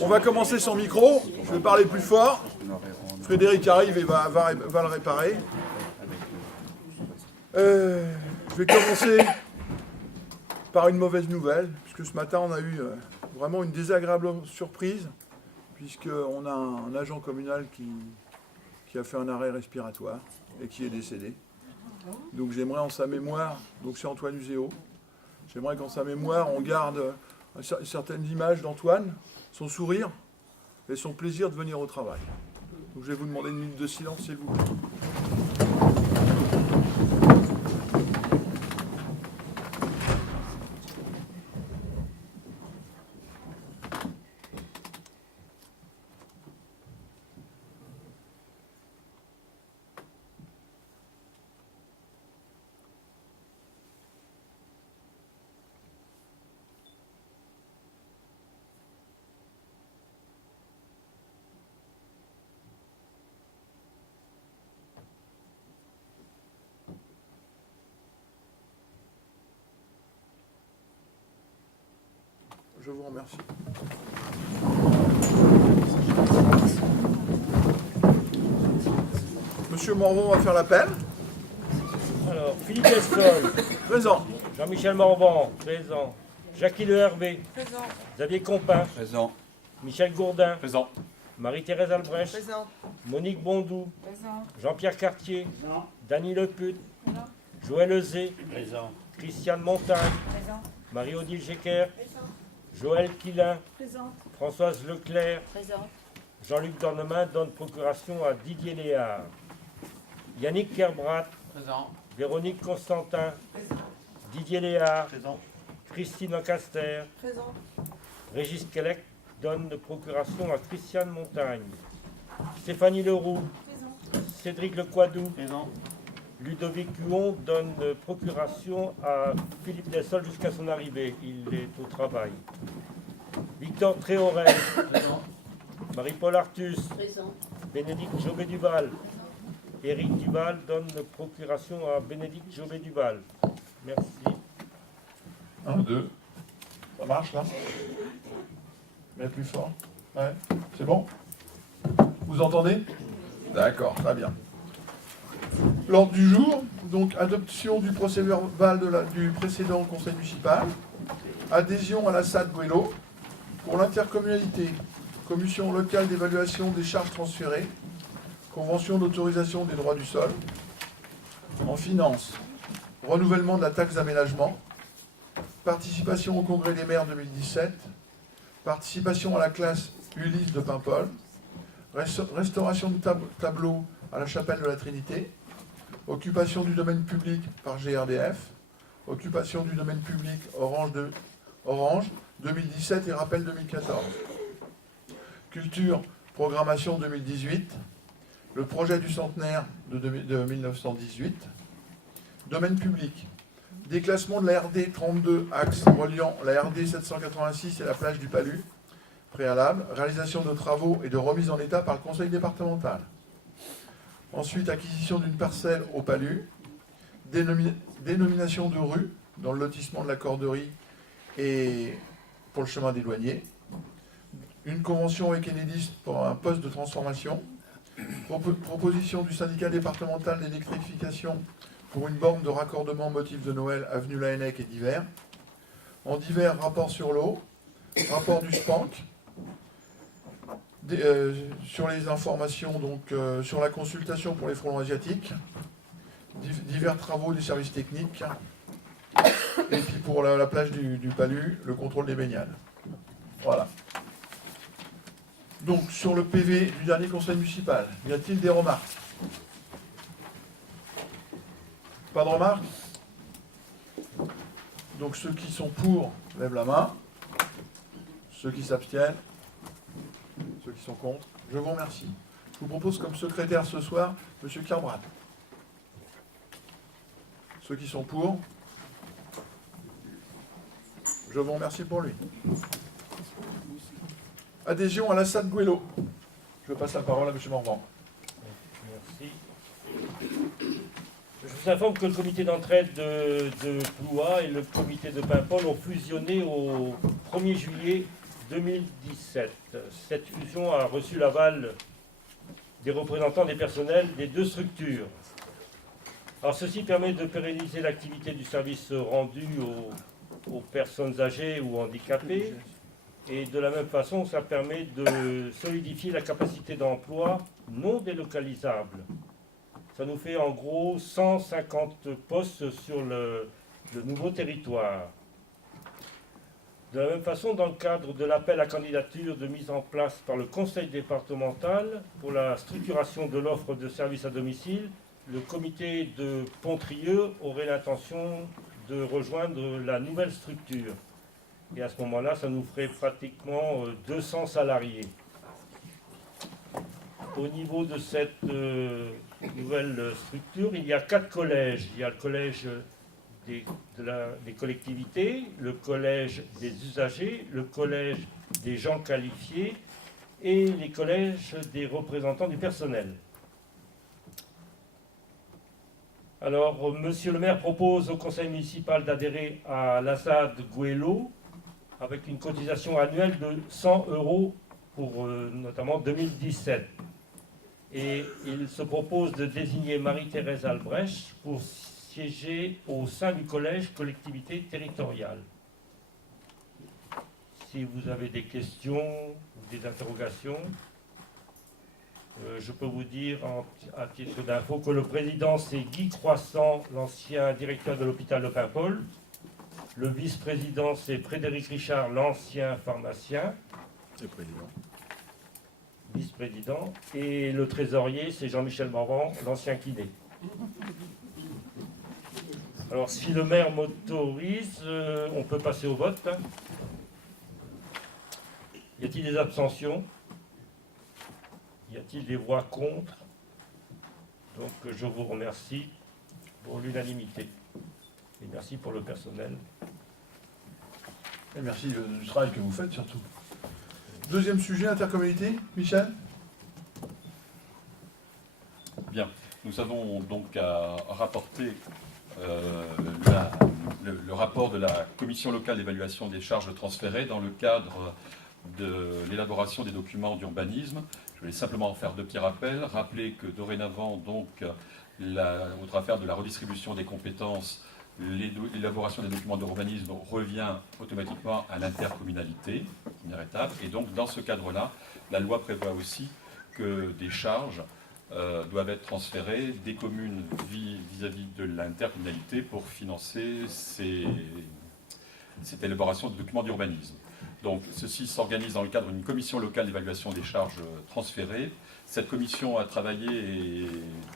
On va commencer sans micro. Je vais parler plus fort. Frédéric arrive et va le réparer. Je vais commencer par une mauvaise nouvelle, puisque ce matin on a eu vraiment une désagréable surprise, puisqu'on a un agent communal qui a fait un arrêt respiratoire et qui est décédé. Donc j'aimerais en sa mémoire, donc c'est Antoine Uséo, j'aimerais qu'en sa mémoire on garde certaines images d'Antoine, son sourire et son plaisir de venir au travail. Donc je vais vous demander une minute de silence s'il vous plaît. Je vous remercie. Monsieur Morvan va faire l'appel. Alors, Philippe Escol. Présent. Jean-Michel Morvan, présent. Jackie Le Hervé. Présent. Xavier Compin. Présent. Michel Gourdin. Présent. Marie-Thérèse Albrecht. Présent. Monique Bondou. Présent. Jean-Pierre Cartier. Présent. Dany Leput. Présent. Joël Euzé. Présent. Christiane Montagne. Présent. Marie-Odile Jecker. Présent. Joël Quilin. Présent. Françoise Leclerc. Présent. Jean-Luc Dornemin donne procuration à Didier Léard. Yannick Kerbrat. Présent. Véronique Constantin. Présent. Didier Léard. Présent. Christine Ancaster. Présent. Régis Kellec donne procuration à Christiane Montagne. Stéphanie Leroux. Présent. Cédric Lequadou. Présent. Ludovic Huon donne procuration à Philippe Dessol jusqu'à son arrivée. Il est au travail. Victor Tréorel. Présent. Marie-Paul Artus. Présent. Bénédicte Jobé-Duval. Éric Duval donne procuration à Bénédicte Jobé-Duval. Merci. 1, 2. Ça marche là? Mais plus fort. Ouais. C'est bon? Vous entendez? D'accord, très bien. L'ordre du jour, donc adoption du procès-verbal du précédent conseil municipal, adhésion à la SAD Guélo pour l'intercommunalité, commission locale d'évaluation des charges transférées, convention d'autorisation des droits du sol, en finance, renouvellement de la taxe d'aménagement, participation au congrès des maires 2017, participation à la classe Ulysse de Paimpol, restauration du tableau à la chapelle de la Trinité, occupation du domaine public par GRDF, occupation du domaine public Orange 2017 et rappel 2014. Culture, programmation 2018, le projet du centenaire de 1918. Domaine public, déclassement de la RD 32, axe reliant la RD 786 et la plage du Palu, préalable, réalisation de travaux et de remise en état par le conseil départemental. Ensuite, acquisition d'une parcelle au Palu, dénomination de rue dans le lotissement de la Corderie et pour le chemin des douaniers, une convention avec Enedis pour un poste de transformation, proposition du syndicat départemental d'électrification pour une borne de raccordement motif de Noël, avenue Laennec et divers. En divers, rapport sur l'eau, rapport du SPANC, sur les informations, donc sur la consultation pour les frelons asiatiques, divers travaux des services techniques, et puis pour la plage du Palu, le contrôle des baignades. Voilà. Donc, sur le PV du dernier conseil municipal, y a-t-il des remarques? Pas de remarques? Donc, ceux qui sont pour, lèvent la main. Ceux qui s'abstiennent, ceux qui sont contre, je vous remercie. Je vous propose comme secrétaire ce soir, M. Kerbrat. Ceux qui sont pour, je vous remercie pour lui. Adhésion à la SAD Guélo. Je passe la parole à M. Morvan. Merci. Je vous informe que le comité d'entraide de Ploua et le comité de Paimpol ont fusionné au 1er juillet 2017. Cette fusion a reçu l'aval des représentants des personnels des deux structures. Alors ceci permet de pérenniser l'activité du service rendu aux personnes âgées ou handicapées, et de la même façon, ça permet de solidifier la capacité d'emploi non délocalisable. Ça nous fait en gros 150 postes sur le nouveau territoire. De la même façon, dans le cadre de l'appel à candidature de mise en place par le conseil départemental pour la structuration de l'offre de services à domicile, le comité de Pontrieux aurait l'intention de rejoindre la nouvelle structure. Et à ce moment-là, ça nous ferait pratiquement 200 salariés. Au niveau de cette nouvelle structure, il y a 4 collèges. Il y a le collège des collectivités, le collège des usagers, le collège des gens qualifiés et les collèges des représentants du personnel. Alors, Monsieur le maire propose au conseil municipal d'adhérer à l'ASAD Goëlo avec une cotisation annuelle de 100 € pour notamment 2017. Et il se propose de désigner Marie-Thérèse Albrecht pour siéger au sein du collège collectivité territoriale. Si vous avez des questions ou des interrogations, je peux vous dire à titre d'info que le président c'est Guy Croissant, l'ancien directeur de l'hôpital de Paimpol. Le vice-président c'est Frédéric Richard, l'ancien pharmacien. Vice-président. Et le trésorier c'est Jean-Michel Morvan, l'ancien kiné. Alors si le maire m'autorise, on peut passer au vote. Y a-t-il des abstentions ? Y a-t-il des voix contre? Donc je vous remercie pour l'unanimité. Et merci pour le personnel. Et merci du travail que vous faites surtout. Deuxième sujet, intercommunalité. Michel? Bien, nous avons donc à rapporter le rapport de la commission locale d'évaluation des charges transférées dans le cadre de l'élaboration des documents d'urbanisme. Je vais simplement faire 2 petits rappels. Rappeler que dorénavant, donc, au travers de la redistribution des compétences, l'élaboration des documents d'urbanisme revient automatiquement à l'intercommunalité, première étape. Et donc, dans ce cadre-là, la loi prévoit aussi que des charges doivent être transférées des communes vis-à-vis de l'intercommunalité pour financer cette élaboration de documents d'urbanisme. Donc, ceci s'organise dans le cadre d'une commission locale d'évaluation des charges transférées. Cette commission a travaillé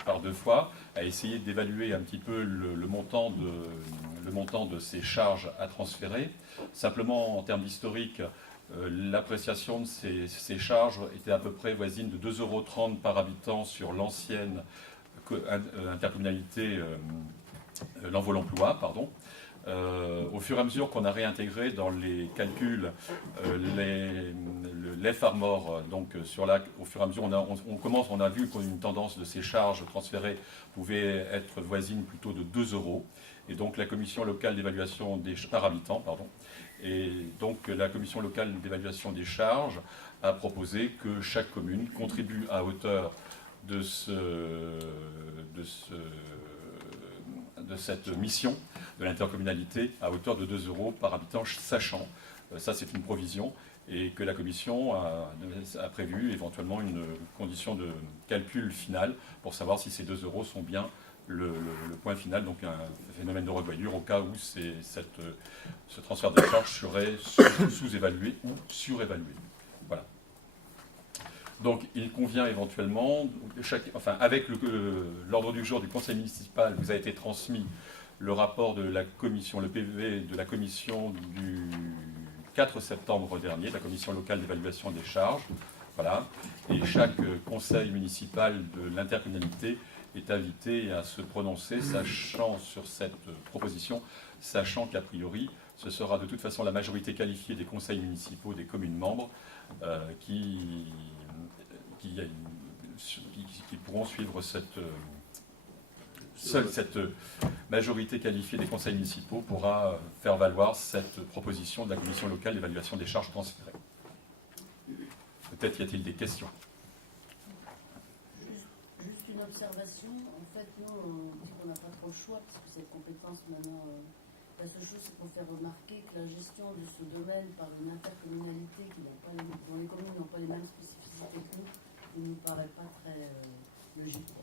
par 2 fois, a essayé d'évaluer un petit peu le montant de ces charges à transférer. Simplement, en termes d'historique, l'appréciation de ces charges était à peu près voisine de 2,30 € par habitant sur l'ancienne intercommunalité l'Envol-Emploi, pardon. Au fur et à mesure qu'on a réintégré dans les calculs l'EF-Armor, donc au fur et à mesure on a vu qu'une tendance de ces charges transférées pouvait être voisine plutôt de 2 €. Et donc la commission locale d'évaluation par habitant, pardon. Et donc la commission locale d'évaluation des charges a proposé que chaque commune contribue à hauteur de cette mission de l'intercommunalité à hauteur de 2 € par habitant, sachant, ça c'est une provision, et que la commission a prévu éventuellement une condition de calcul final pour savoir si ces 2 € sont bien le point final, donc un phénomène de revoyure au cas où ce transfert de charge serait sous-évalué ou surévalué. Voilà. Donc il convient éventuellement, avec l'ordre du jour du conseil municipal, vous a été transmis le rapport de la commission, le PV de la commission du 4 septembre dernier, la commission locale d'évaluation des charges. Voilà. Et chaque conseil municipal de l'intercommunalité est invité à se prononcer, sachant sur cette proposition, sachant qu'a priori, ce sera de toute façon la majorité qualifiée des conseils municipaux des communes membres qui pourront suivre seule cette majorité qualifiée des conseils municipaux pourra faire valoir cette proposition de la commission locale d'évaluation des charges transférées. peut-être y a-t-il des questions. Juste une observation. En fait, nous, on dit qu'on n'a pas trop le choix, parce que cette compétence, maintenant, la seule chose, c'est qu'on fait remarquer que la gestion de ce domaine par une intercommunalité dont les communes n'ont pas les mêmes spécificités que nous, ne nous paraît pas très logique.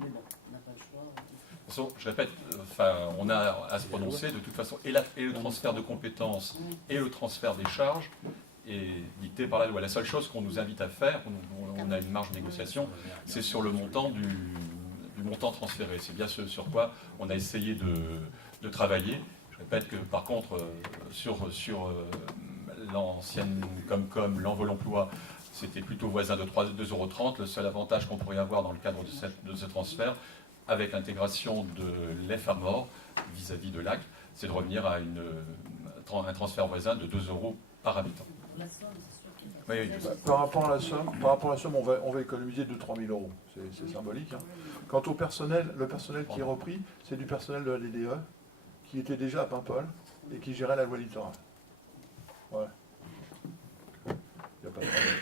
Mais bon, on n'a pas le choix. De toute façon, je répète, on a à se prononcer de toute façon, et le transfert de compétences et le transfert des charges est dicté par la loi. La seule chose qu'on nous invite à faire, on a une marge de négociation, c'est sur le montant du montant transféré. C'est bien ce sur quoi on a essayé de travailler. Je répète que par contre, sur l'ancienne Comcom, l'envol emploi, c'était plutôt voisin de 2,30 €. Le seul avantage qu'on pourrait avoir dans le cadre de ce transfert, avec l'intégration de l'EFAMOR vis-à-vis de l'AC, c'est de revenir à un transfert voisin de 2 € par habitant. La somme, c'est sûr qu'il Oui, oui. Par rapport à la somme, on va économiser 2-3 000 €. C'est symbolique. Hein. Quant au personnel, le personnel qui est repris, c'est du personnel de la DDE qui était déjà à Paimpol et qui gérait la loi littorale. Voilà. Il n'y a pas de problème.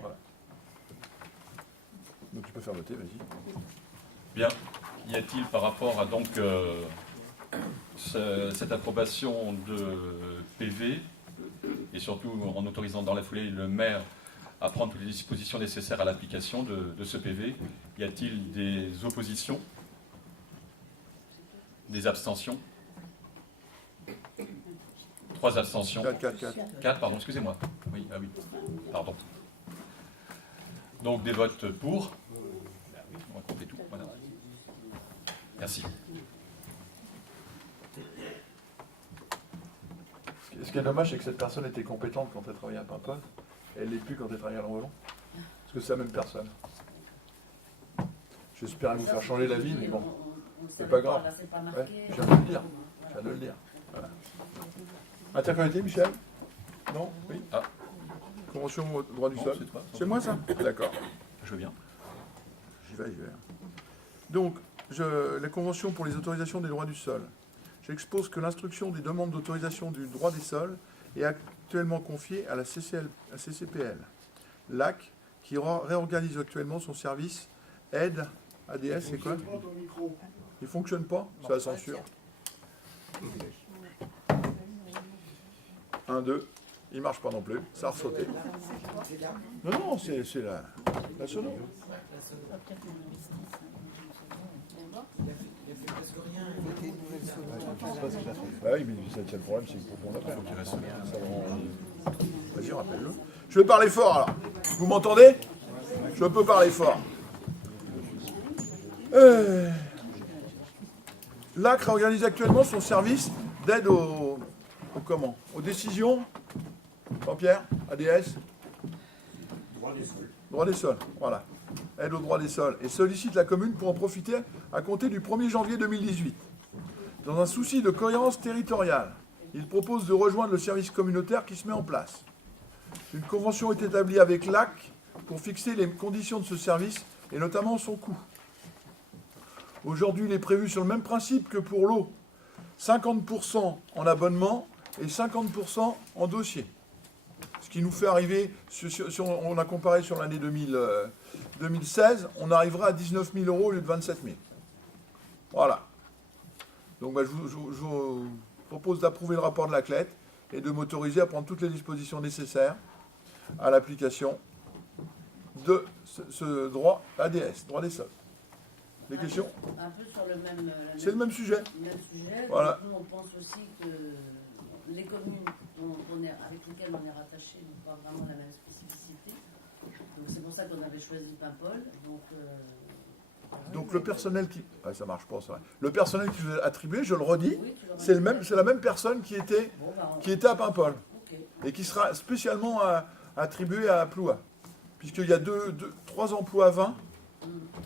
Voilà. Donc tu peux faire voter, vas-y. Bien. Y a-t-il par rapport à donc cette approbation de PV et surtout en autorisant dans la foulée le maire à prendre toutes les dispositions nécessaires à l'application de ce PV, y a-t-il des oppositions? Des abstentions? 3 abstentions. 4, pardon, excusez-moi. Oui, ah oui, pardon. Donc des votes pour. On va compter tout. Voilà. Merci. Ce qui est dommage, c'est que cette personne était compétente quand elle travaillait à Paimpol, et elle ne l'est plus quand elle travaille à l'Envolon. Parce que c'est la même personne. J'espère vous faire changer la vie, mais bon, c'est pas grave. Ouais, je viens de le dire. Je viens de le dire. Voilà. Intercommunalité, Michel? Non? Oui? Ah. Convention au droit du Non, sol? c'est toi. C'est moi ça? D'accord. Je veux bien. J'y vais. Donc, la convention pour les autorisations des droits du sol. J'expose que l'instruction des demandes d'autorisation du droit des sols est actuellement confiée à la CCPL. LAC, qui réorganise actuellement son service aide ADS, c'est quoi? Il ne fonctionne pas? C'est la censure. 1, 2. Il ne marche pas non plus. Ça a ressauté. Non, c'est la sono. Bah oui, mais c'est le problème, c'est qu'il faut qu'on l'appelle. Vas-y, rappelle-le. Je vais parler fort alors. Vous m'entendez? Je peux parler fort. L'AC réorganise actuellement son service d'aide aux décisions. Jean-Pierre, ADS. Droit des sols, voilà. Aide au droit des sols. Et sollicite la commune pour en profiter à compter du 1er janvier 2018. Dans un souci de cohérence territoriale, il propose de rejoindre le service communautaire qui se met en place. Une convention est établie avec l'AC pour fixer les conditions de ce service et notamment son coût. Aujourd'hui, il est prévu sur le même principe que pour l'eau, 50% en abonnement et 50% en dossier. Ce qui nous fait arriver, si on a comparé sur l'année 2016, on arrivera à 19 000 € au lieu de 27 000. Voilà. Donc je vous propose d'approuver le rapport de la CLET et de m'autoriser à prendre toutes les dispositions nécessaires à l'application de ce droit ADS, droit des sols. Des questions? Un peu sur le même... C'est le même sujet. Voilà. Nous, on pense aussi que les communes avec lesquelles on est rattaché n'ont pas vraiment la même spécificité. Donc c'est pour ça qu'on avait choisi Paimpol. Donc le personnel qui... Ah, ça marche pas, c'est vrai. Le personnel qui vous est attribué, je le redis, c'est la même personne qui était à Paimpol. Okay. Et qui sera spécialement attribué à Ploua. Puisqu'il y a 3 emplois 20,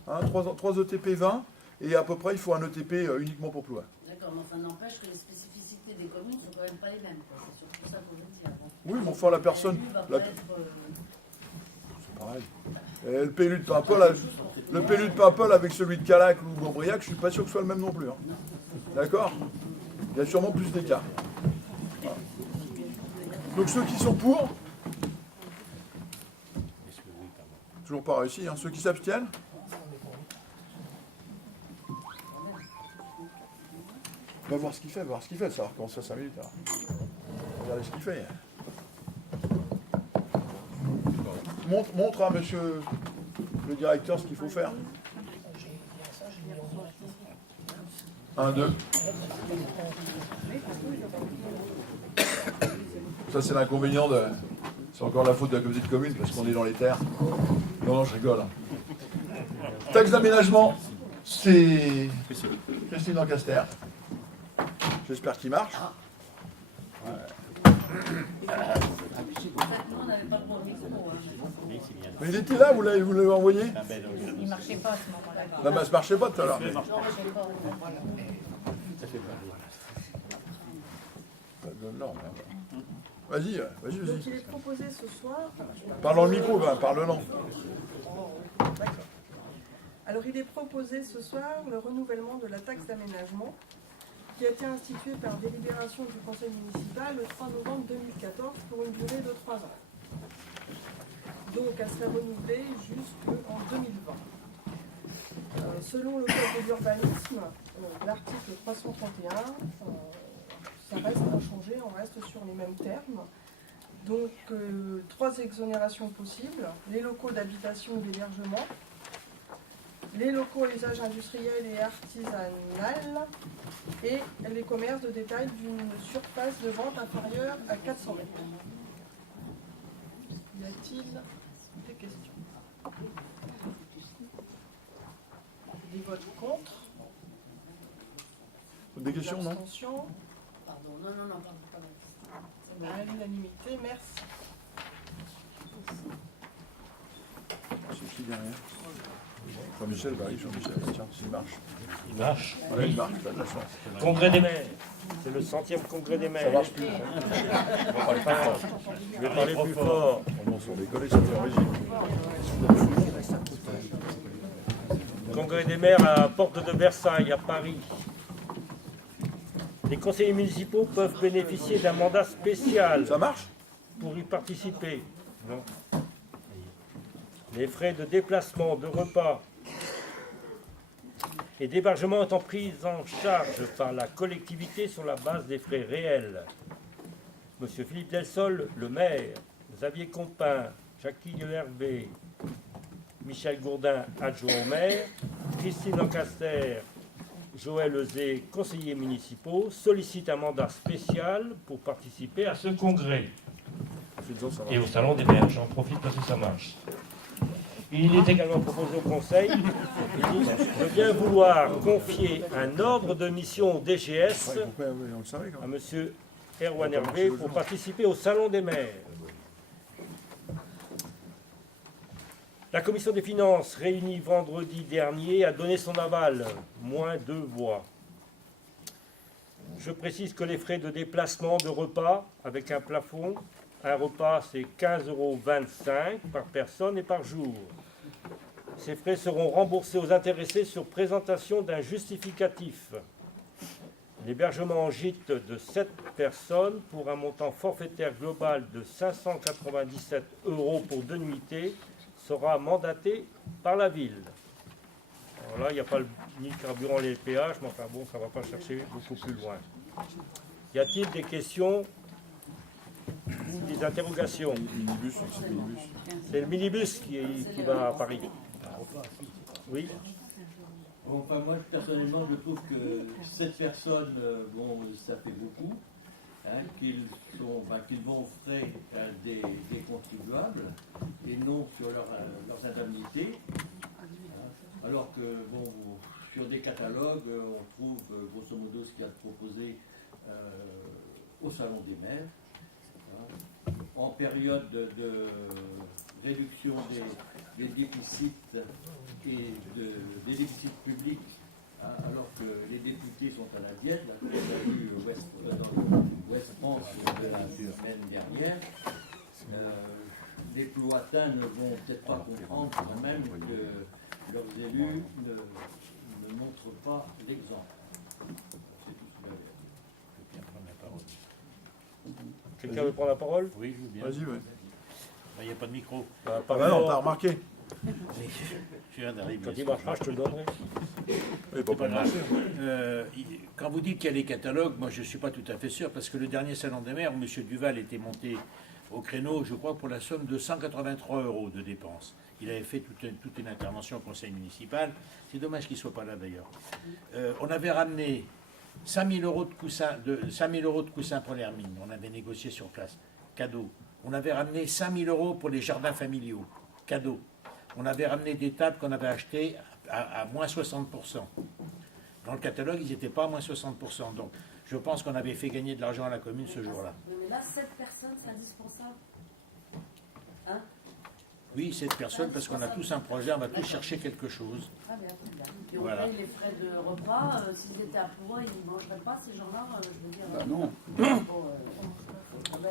3 ETP 20, et à peu près il faut un ETP uniquement pour Ploua. D'accord, mais enfin n'empêche que les spécificités des communes ne sont quand même pas les mêmes. C'est surtout ça qu'on veut dire. Oui, mais enfin la personne... C'est pareil. Et le PLU de Paimpol, avec celui de Calac ou Beaubriac, je ne suis pas sûr que ce soit le même non plus. Hein. D'accord? Il y a sûrement plus d'écart. Voilà. Donc ceux qui sont pour, Toujours pas réussi. Hein. Ceux qui s'abstiennent? On va voir ce qu'il fait, ça recommence à 5 minutes. Alors. Regardez ce qu'il fait. Montre à monsieur le directeur ce qu'il faut faire. 1, 2. Ça, c'est l'inconvénient de... C'est encore la faute de la communauté de communes parce qu'on est dans les terres. Non, je rigole. Taxe d'aménagement, c'est Christine Lancaster. J'espère qu'il marche. En fait, nous, on n'avait pas le droit au micro. Mais il était là, vous l'avez envoyé? Il ne marchait pas à ce moment-là. Non, mais ça ne marchait pas tout à l'heure. Mais... Non, je sais pas. Non, vas-y. Donc il est proposé ce soir. Parle dans le micro, parle-en. Alors il est proposé ce soir le renouvellement de la taxe d'aménagement qui a été instituée par délibération du conseil municipal le 3 novembre 2014 pour une durée de 3 ans. Donc elle serait renouvelée jusqu'en 2020. Selon le code de l'urbanisme, l'article 331, ça reste inchangé, on reste sur les mêmes termes. Donc 3 exonérations possibles, les locaux d'habitation et d'hébergement, les locaux à usage industriel et artisanal et les commerces de détail d'une surface de vente inférieure à 400 mètres. Y a-t-il des questions? Des votes contre? Des questions, non? Abstention? Pardon, non, pardon. C'est bon. À l'unanimité, merci. C'est qui derrière? Jean-Michel, Jean-Michel, tiens, s'il marche. Il marche. Ouais, il marche, il a de la chance. Congrès des maires. C'est le 100e congrès des maires. Ça marche plus. Je vais parler plus fort. On s'en décoller, ça fait en régime. Congrès des maires à Porte de Versailles, à Paris. Les conseillers municipaux peuvent bénéficier d'un mandat spécial Ça marche? pour y participer. Non. Les frais de déplacement, de repas et d'hébergement étant pris en charge par la collectivité sur la base des frais réels. Monsieur Philippe Delsol, le maire, Xavier Compin, Jackie Hervé, Michel Gourdin, adjoint au maire, Christine Lancaster, Joël Euzé, conseillers municipaux, sollicitent un mandat spécial pour participer à ce congrès. Et au salon des maires, j'en profite parce que ça marche. Il est également proposé au Conseil de bien vouloir confier un ordre de mission au DGS à M. Erwan Hervé pour participer au Salon des maires. La Commission des finances, réunie vendredi dernier, a donné son aval, moins 2 voix. Je précise que les frais de déplacement, de repas, avec un plafond, un repas c'est 15,25 € par personne et par jour. Ces frais seront remboursés aux intéressés sur présentation d'un justificatif. L'hébergement en gîte de 7 personnes pour un montant forfaitaire global de 597 € pour 2 nuitées sera mandaté par la ville. Alors là, il n'y a pas ni le carburant ni les péages, mais enfin bon, ça ne va pas chercher beaucoup plus loin. Y a-t-il des questions ou des interrogations? C'est le minibus qui va à Paris. Oui. Bon, enfin, moi, personnellement, je trouve que 7 personnes, bon, ça fait beaucoup, hein, qu'ils vont aux frais des contribuables et non sur leurs indemnités. Hein, alors que, bon, sur des catalogues, on trouve grosso modo ce qu'il y a de proposé au Salon des maires. Hein, en période de réduction des déficits et des déficits publics, hein, alors que les députés sont à la diète. On a vu dans West France la semaine dernière. Les Ploatins ne vont peut-être pas comprendre quand même que leurs élus ne montrent pas l'exemple. C'est tout ce que Quelqu'un veut prendre la parole? Oui, je veux bien. Vas-y, ouais. Il n'y a pas de micro. Ah non, t'as remarqué. Je viens d'arriver. Quand il marchera, je te le donnerai. Il peut pas marcher. Quand vous dites qu'il y a les catalogues, moi je ne suis pas tout à fait sûr, parce que le dernier salon des maires, M. Duval était monté au créneau, je crois, pour la somme de 183 € de dépenses. Il avait fait toute une intervention au conseil municipal. C'est dommage qu'il ne soit pas là d'ailleurs. On avait ramené 5 000 € de coussins pour l'hermine. On avait négocié sur place. Cadeau. On avait ramené 5 000 € pour les jardins familiaux. Cadeau. On avait ramené des tables qu'on avait achetées à moins 60%. Dans le catalogue, ils n'étaient pas à moins 60%. Donc, je pense qu'on avait fait gagner de l'argent à la commune ce jour-là. Mais là, 7 personnes, c'est indispensable. Hein? Oui, 7 personnes, parce qu'on a tous un projet, on va tous chercher quelque chose. Très bien, très bien. Et on Voilà. paye les frais de repas. S'ils étaient à pouvoir, ils ne mangeraient pas, ces gens-là. Je veux dire. Bah non.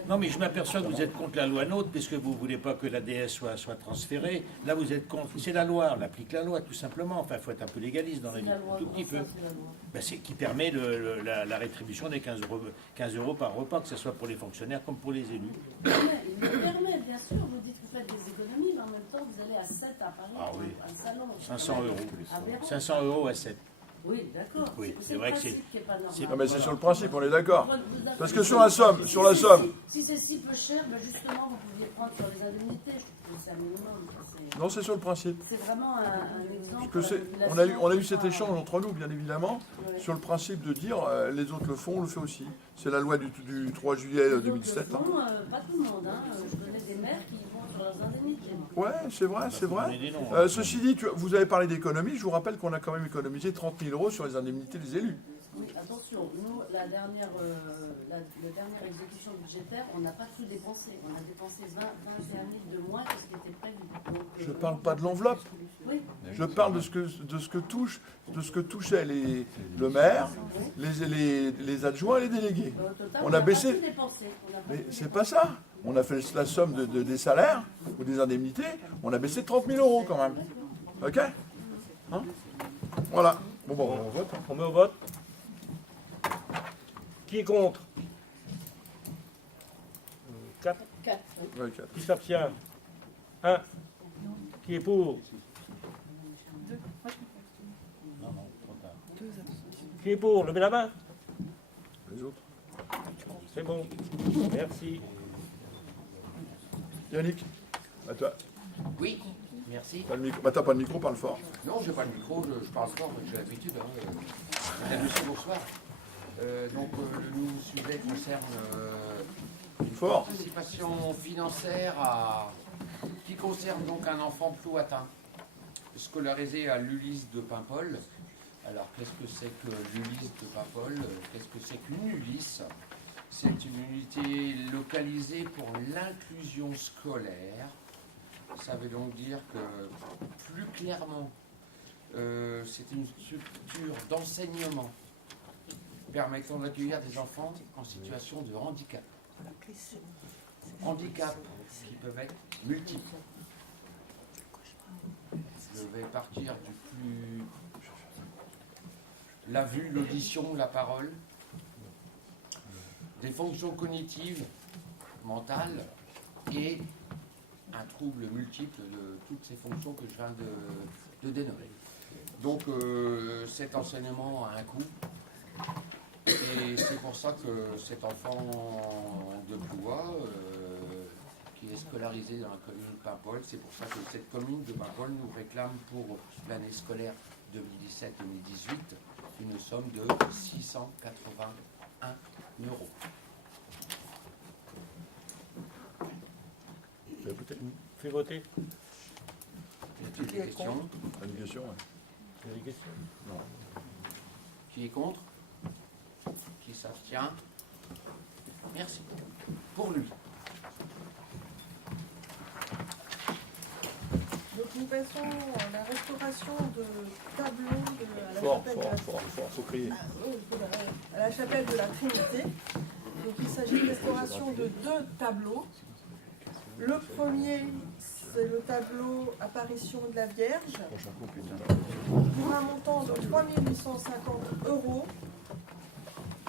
Non, mais je m'aperçois que vous êtes contre la loi NOTRe, puisque vous ne voulez pas que l'ADS soit transférée. Là, vous êtes contre. C'est la loi, on applique la loi, tout simplement. Enfin, il faut être un peu légaliste dans la vie, tout petit peu. Ben, c'est qui permet la rétribution des 15 € par repas, que ce soit pour les fonctionnaires comme pour les élus. Il le permet, bien sûr. Vous dites que vous faites des économies, mais en même temps, vous allez à 7 à Paris, Ah oui. un salon. 500 €. À Véran. 500 € à 7. Oui, d'accord. Oui, c'est le vrai que principe qui est pas normal. Non, mais c'est sur le principe, on est d'accord. Vous- Parce que sur la somme, Si c'est si peu cher, ben justement, vous pouviez prendre sur les indemnités. Je trouve que c'est un minimum. non, c'est sur le principe. C'est vraiment un exemple. Parce que on a eu cet échange entre nous, bien évidemment, sur le principe de dire les autres le font, on le fait aussi. C'est la loi du 3 juillet 2017. Pas tout le monde. Je connais des maires qui vont sur leurs indemnités. Ouais, c'est vrai, c'est vrai. Donner des noms. Ceci dit, vous avez parlé d'économie, je vous rappelle qu'on a quand même économisé 30 000 € sur les indemnités des élus. Oui, attention, nous, la dernière exécution budgétaire, on n'a pas tout dépensé. On a dépensé 21 000 de moins que ce qui était prévu. Donc, Je ne parle pas de l'enveloppe, oui, je parle de ce que touchait le maire, les adjoints et les délégués. au total, On a n'a baissé. pas tout dépensé. On n'a pas Mais tout c'est pas ça. On a fait la somme des salaires ou des indemnités, on a baissé de 30 000 € quand même. Ok, hein? Voilà. Bon, on vote. On met au vote. Qui est contre 4. 4. Ouais, 4. Qui s'abstient 1. Qui est pour Non, non, trop tard. Qui est pour? Levez la main. Les autres. C'est bon. Merci. Yannick, à toi. Oui, merci. T'as le micro. Bah, t'as pas de micro, parle fort. Non, j'ai pas le micro, je parle fort, j'ai l'habitude. Mesdames, Messieurs, bonsoir. Donc, le nouveau sujet concerne une Fort. participation financière qui concerne donc un enfant plouatin, scolarisé à l'Ulysse de Paimpol. Alors, qu'est-ce que c'est que l'Ulysse de Paimpol? Qu'est-ce que c'est qu'une Ulysse? C'est une unité localisée pour l'inclusion scolaire. Ça veut donc dire que, plus clairement, c'est une structure d'enseignement permettant d'accueillir des enfants en situation de handicap. Handicap qui peuvent être multiples. Je vais partir du plus... La vue, l'audition, la parole. Des fonctions cognitives, mentales et un trouble multiple de toutes ces fonctions que je viens de dénommer. Donc cet enseignement a un coût et c'est pour ça que cet enfant de Ploua qui est scolarisé dans la commune de Paimpol, c'est pour ça que cette commune de Paimpol nous réclame pour l'année scolaire 2017-2018 une somme de 681 €. Fais voter. Des questions? T'as une question, ouais. Il y a des questions. Non. Qui est contre? Qui s'abstient? Merci. Pour lui. Donc nous passons à la restauration de tableaux à la Fort, chapelle de fort, la fort, fort, faut crier. à la chapelle de la Trinité. Donc il s'agit de restauration de 2 tableaux. Le premier, c'est le tableau Apparition de la Vierge, pour un montant de 3 850 €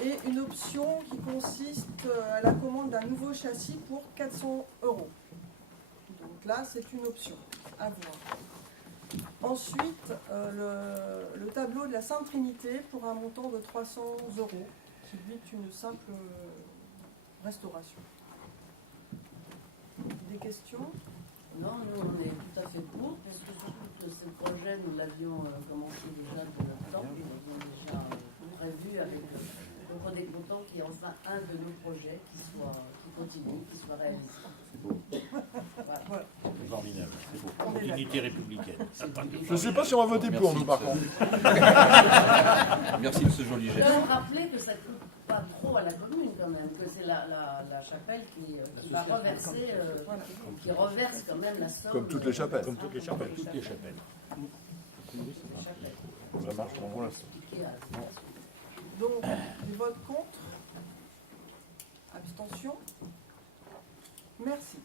et une option qui consiste à la commande d'un nouveau châssis pour 400 €. Donc là, c'est une option à voir. Ensuite, le tableau de la Sainte Trinité pour un montant de 300 €, qui lui est une simple restauration. Des questions? Non, nous on est tout à fait pour, parce que surtout que ce projet, nous l'avions commencé déjà de notre temps, nous l'avions déjà prévu avec le Code des Contents, qui est enfin un de nos projets qui continue, qui soit réalisé. Voilà. C'est formidable, c'est beau. Continuité républicaine. Je ne sais pas si on va voter pour, nous, par contre. Merci de ce joli Je geste. dois rappeler que ça ne coûte pas trop à la commune quand même, que c'est la chapelle qui va reverser, qui reverse quand même la somme. Comme toutes les chapelles. Comme toutes les chapelles. Toutes les chapelles. Ça marche pour l'instant. Donc, des votes contre? Abstention? Merci.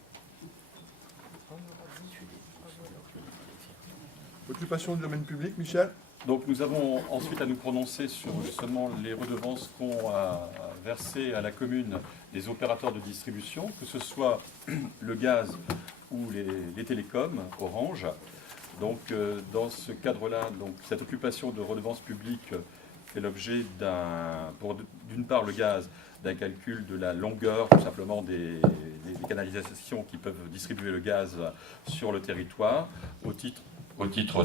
Occupation du domaine public, Michel? Donc nous avons ensuite à nous prononcer sur justement les redevances qu'ont à verser à la commune les opérateurs de distribution, que ce soit le gaz ou les télécoms, Orange. Donc dans ce cadre-là, donc cette occupation de redevances publiques fait l'objet d'une part le gaz, d'un calcul de la longueur tout simplement des canalisations qui peuvent distribuer le gaz sur le territoire au titre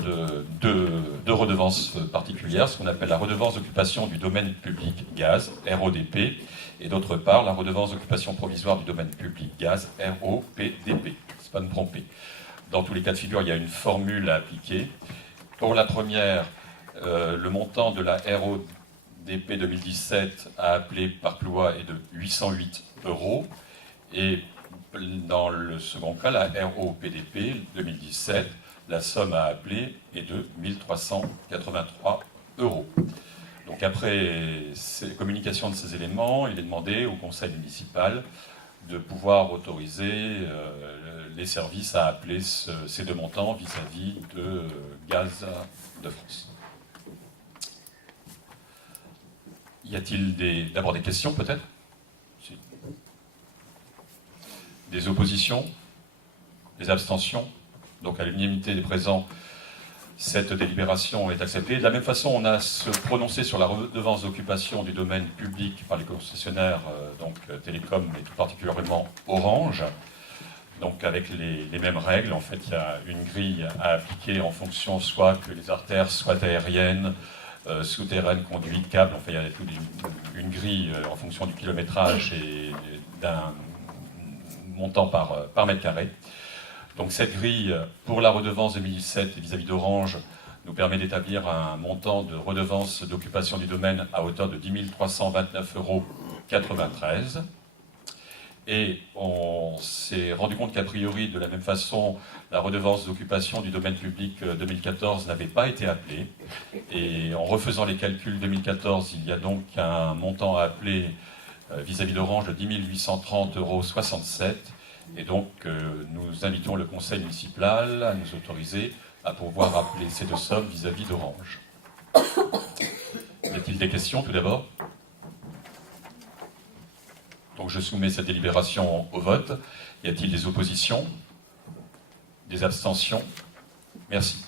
de redevances particulières, ce qu'on appelle la redevance d'occupation du domaine public gaz, RODP, et d'autre part la redevance d'occupation provisoire du domaine public gaz, ROPDP. C'est pas de me tromper. Dans tous les cas de figure, il y a une formule à appliquer. Pour la première, le montant de la RODP 2017 à appeler par loi est de 808 €. Et dans le second cas, la ROPDP 2017, la somme à appeler est de 1383 €. Donc après communication de ces éléments, il est demandé au conseil municipal de pouvoir autoriser les services à appeler ces deux montants vis-à-vis de Gaz de France. Y a-t-il d'abord des questions peut-être? Si. Des oppositions? Des abstentions? Donc à l'unanimité des présents, cette délibération est acceptée. De la même façon, on a se prononcé sur la redevance d'occupation du domaine public par les concessionnaires, donc Télécom et tout particulièrement Orange. Donc avec les mêmes règles, en fait, il y a une grille à appliquer en fonction soit que les artères soient aériennes, souterraines, conduites, câbles. Enfin, il y a une grille en fonction du kilométrage et d'un montant par mètre carré. Donc cette grille, pour la redevance 2017 et vis-à-vis d'Orange, nous permet d'établir un montant de redevance d'occupation du domaine à hauteur de 10 329,93 €. Et on s'est rendu compte qu'a priori, de la même façon, la redevance d'occupation du domaine public 2014 n'avait pas été appelée. Et en refaisant les calculs 2014, il y a donc un montant à appeler vis-à-vis d'Orange de 10 830,67 €. Et donc, nous invitons le conseil municipal à nous autoriser à pouvoir appeler ces deux sommes vis-à-vis d'Orange. Y a-t-il des questions tout d'abord? Donc je soumets cette délibération au vote. Y a-t-il des oppositions? Des abstentions? Merci.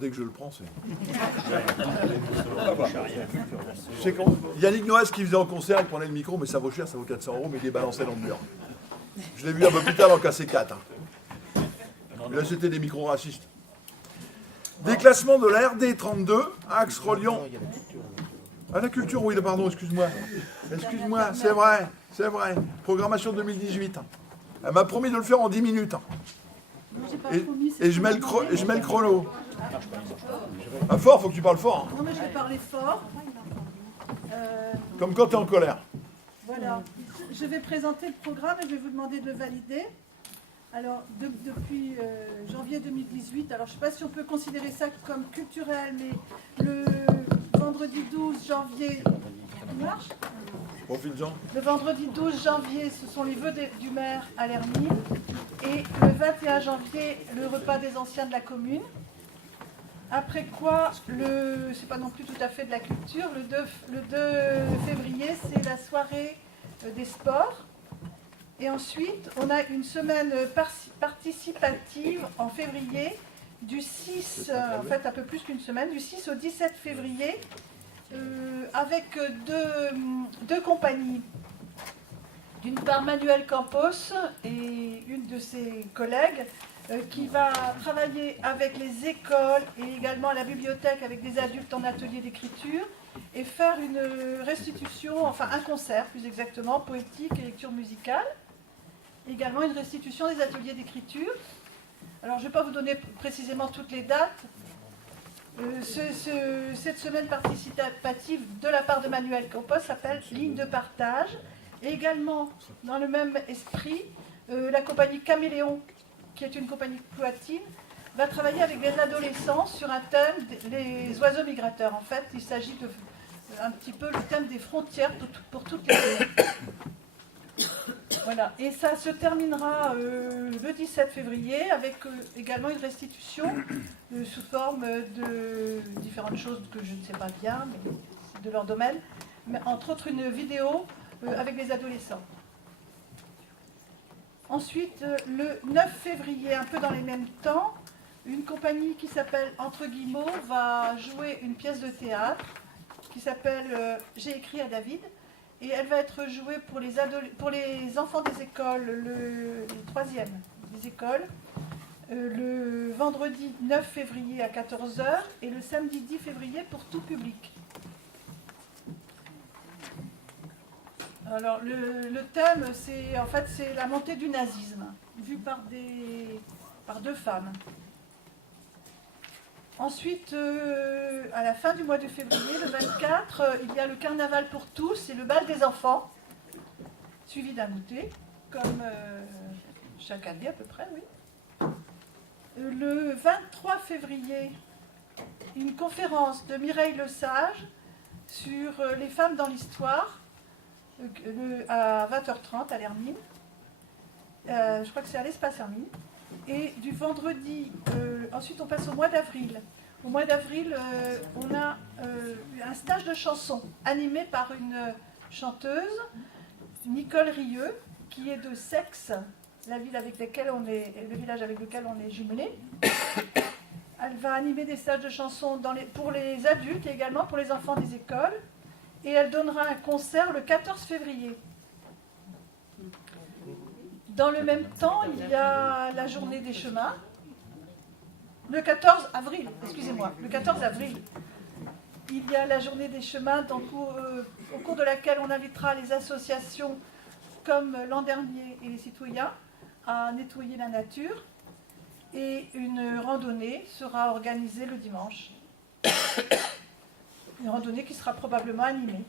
Dès que je le prends, c'est... Yannick Noès qui faisait en concert, il prenait le micro, mais ça vaut cher, ça vaut 400 €, mais il les balançait dans le mur. Je l'ai vu un peu plus tard dans KC4. Là, c'était des micros racistes. Déclassement de la RD 32, axe reliant... Ah, la culture, oui, pardon, excuse-moi. Excuse-moi, c'est vrai. Programmation 2018. Elle m'a promis de le faire en 10 minutes. Et je mets le chrono. Ah, fort, faut que tu parles fort. Non, mais je vais parler fort. Comme quand tu es en colère. Voilà. Je vais présenter le programme et je vais vous demander de le valider. Alors, depuis janvier 2018, alors je ne sais pas si on peut considérer ça comme culturel, mais le vendredi 12 janvier... Ça marche ? Profite-en. Le vendredi 12 janvier, ce sont les vœux du maire à l'Hermine. Et le 21 janvier, le repas des anciens de la commune. Après quoi, c'est pas non plus tout à fait de la culture, le 2 février, c'est la soirée des sports. Et ensuite, on a une semaine participative en février, du 6, en fait un peu plus qu'une semaine, du 6 au 17 février, avec deux compagnies. D'une part, Manuel Campos et une de ses collègues qui va travailler avec les écoles et également à la bibliothèque avec des adultes en atelier d'écriture et faire une restitution, enfin un concert plus exactement, poétique et lecture musicale. Également une restitution des ateliers d'écriture. Alors je ne vais pas vous donner précisément toutes les dates. Cette semaine participative de la part de Manuel Campos s'appelle Ligne de partage. Et également, dans le même esprit, la compagnie Caméléon, qui est une compagnie cloatine, va travailler avec des adolescents sur un thème, les oiseaux migrateurs. En fait, il s'agit de un petit peu le thème des frontières pour toutes les zones. Voilà, et ça se terminera le 17 février avec également une restitution sous forme de différentes choses que je ne sais pas bien, mais de leur domaine, mais entre autres une vidéo avec les adolescents. Ensuite, le 9 février, un peu dans les mêmes temps, une compagnie qui s'appelle Entre Guillemots va jouer une pièce de théâtre qui s'appelle J'ai écrit à David. Et elle va être jouée pour les enfants des écoles, les troisièmes des écoles, le vendredi 9 février à 14 h et le samedi 10 février pour tout public. Alors le thème, c'est la montée du nazisme, vu par deux femmes. Ensuite, à la fin du mois de février, le 24, il y a le carnaval pour tous et le bal des enfants, suivi d'un goûter, comme chaque année à peu près, oui. Le 23 février, une conférence de Mireille Lesage sur les femmes dans l'histoire, à 20h30 à l'Hermine. Je crois que c'est à l'espace Hermine. Et du vendredi, ensuite on passe au mois d'avril. Au mois d'avril, on a un stage de chansons animé par une chanteuse, Nicole Rieux, qui est de Sex, la ville avec laquelle le village avec lequel on est jumelé. Elle va animer des stages de chansons pour les adultes et également pour les enfants des écoles. Et elle donnera un concert le 14 février. Dans le même temps, il y a la journée des chemins. Le 14 avril, excusez-moi, le 14 avril, il y a la journée des chemins au cours de laquelle on invitera les associations comme l'an dernier et les citoyens à nettoyer la nature. Et une randonnée sera organisée le dimanche. Une randonnée qui sera probablement animée.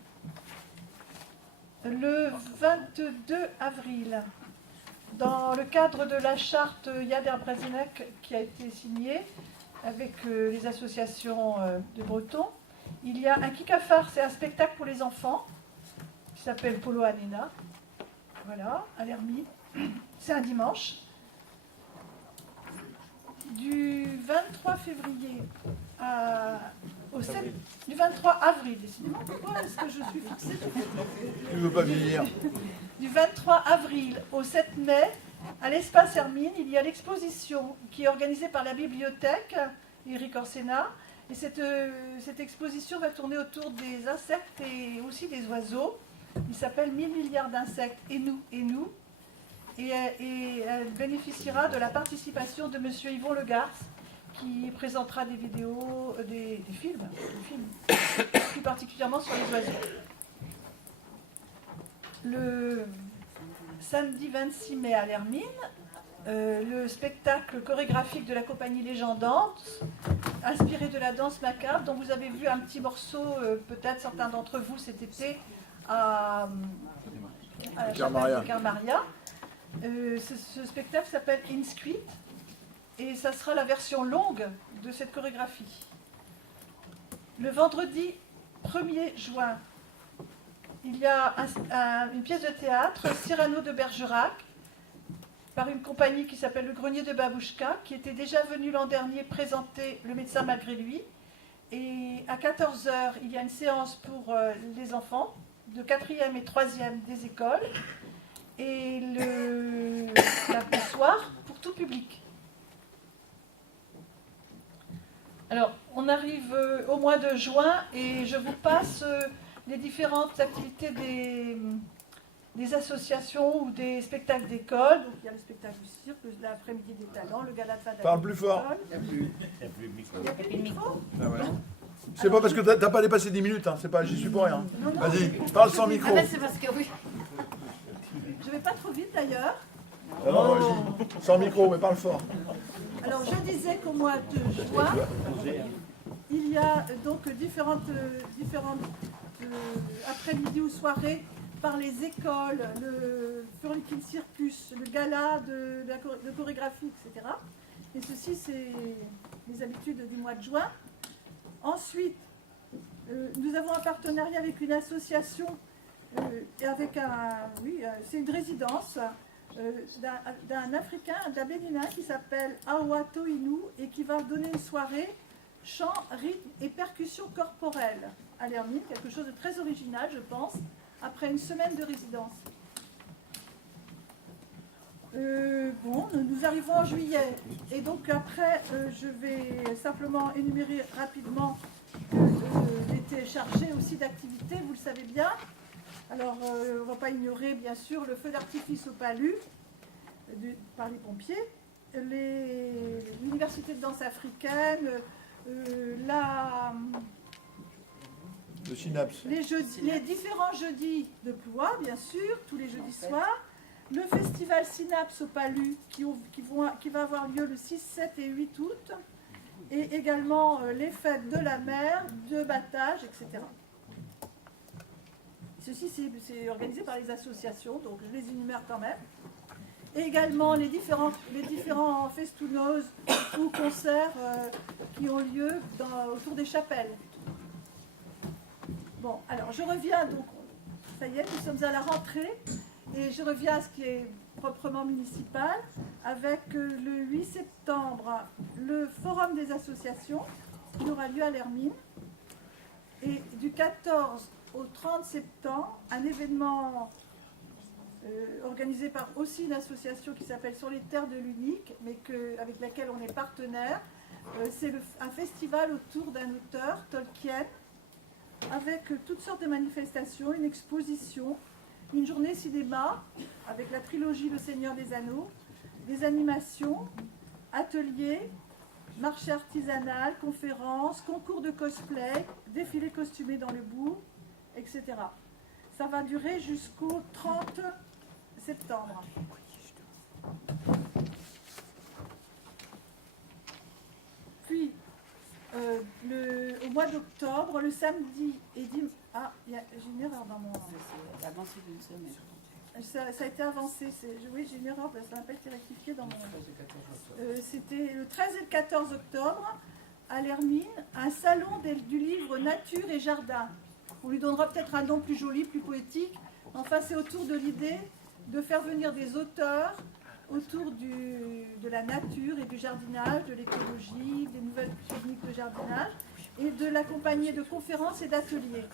Le 22 avril, dans le cadre de la charte Yader-Brezinek qui a été signée avec les associations de Bretons, il y a un kikafar, c'est un spectacle pour les enfants qui s'appelle Polo Anena. Voilà, à l'Hermine. C'est un dimanche. Du 23 février du 23 avril, décidément, pourquoi est-ce que je suis fixée? Tu ne veux pas vieillir. Du 23 avril au 7 mai, à l'espace Hermine, il y a l'exposition qui est organisée par la bibliothèque Éric Orsena. Et cette exposition va tourner autour des insectes et aussi des oiseaux. Il s'appelle 1000 milliards d'insectes et nous. Et elle bénéficiera de la participation de M. Yvon Le Garce, qui présentera des vidéos, des films, plus particulièrement sur les oiseaux. Le samedi 26 mai à l'Hermine, le spectacle chorégraphique de la compagnie Légendante, inspiré de la danse macabre, dont vous avez vu un petit morceau, peut-être certains d'entre vous cet été, à la chapelle de Carmaria. Ce spectacle s'appelle Inscrite et ça sera la version longue de cette chorégraphie. Le vendredi 1er juin, il y a une pièce de théâtre, Cyrano de Bergerac, par une compagnie qui s'appelle Le Grenier de Babouchka, qui était déjà venue l'an dernier présenter Le médecin malgré lui. Et à 14 h, il y a une séance pour les enfants, de 4e et 3e des écoles et le soir pour tout public. Alors, on arrive au mois de juin et je vous passe les différentes activités des associations ou des spectacles d'école. Donc, il y a le spectacle du cirque, l'après-midi des talents, le gala de fin d'année. Parle plus fort. Il n'y a plus de micro. Ah ouais. C'est pas parce que t'as pas dépassé 10 minutes, hein. C'est pas, j'y suis pour rien. Vas-y, parle sans micro. Ah ben, c'est parce que oui. Je vais pas trop vite d'ailleurs. Non, non, vas-y. Sans micro, mais parle fort. Alors, je disais qu'au mois de juin, il y a donc différentes après-midi ou soirées par les écoles, le Furnikin Circus, le gala de chorégraphie, etc. Et ceci, c'est les habitudes du mois de juin. Ensuite, nous avons un partenariat avec une association, c'est une résidence d'un Africain, d'un Béninois qui s'appelle Awato Inu et qui va donner une soirée chant, rythme et percussion corporelle à l'Hermine, quelque chose de très original, je pense, après une semaine de résidence. Nous arrivons en juillet et donc après, je vais simplement énumérer rapidement que l'été est chargé aussi d'activités, vous le savez bien. Alors, on ne va pas ignorer, bien sûr, le feu d'artifice au Palu par les pompiers, l'université de danse africaine, Le synapse. les différents jeudis de Ploie, bien sûr, tous les jeudis soirs, le festival Synapse au Palu qui va avoir lieu le 6, 7 et 8 août, et également les fêtes de la mer, de battage, etc. Ceci, c'est organisé par les associations, donc je les énumère quand même. Et également les différents festounos ou concerts qui ont lieu autour des chapelles. Bon, alors je reviens, donc, ça y est, nous sommes à la rentrée, et je reviens à ce qui est proprement municipal, avec le 8 septembre, le forum des associations, qui aura lieu à l'Hermine, et du 14 au 30 septembre, un événement organisé par aussi une association qui s'appelle Sur les terres de l'unique, mais avec laquelle on est partenaire. C'est un festival autour d'un auteur, Tolkien, avec toutes sortes de manifestations, une exposition, une journée cinéma, avec la trilogie Le Seigneur des Anneaux, des animations, ateliers, marché artisanal, conférences, concours de cosplay, défilés costumés dans le bourg, etc. Ça va durer jusqu'au 30 septembre. Puis, au mois d'octobre, le samedi et dimanche... Ah, j'ai une erreur dans mon... C'est avancé d'une semaine. Ça a été avancé. Oui, j'ai une erreur, parce que ça n'a pas été rectifié dans mon... C'était le 13 et le 14 octobre, à l'Hermine, un salon du livre Nature et Jardin. On lui donnera peut-être un nom plus joli, plus poétique. Enfin, c'est autour de l'idée de faire venir des auteurs autour de la nature et du jardinage, de l'écologie, des nouvelles techniques de jardinage, et de l'accompagner de conférences et d'ateliers.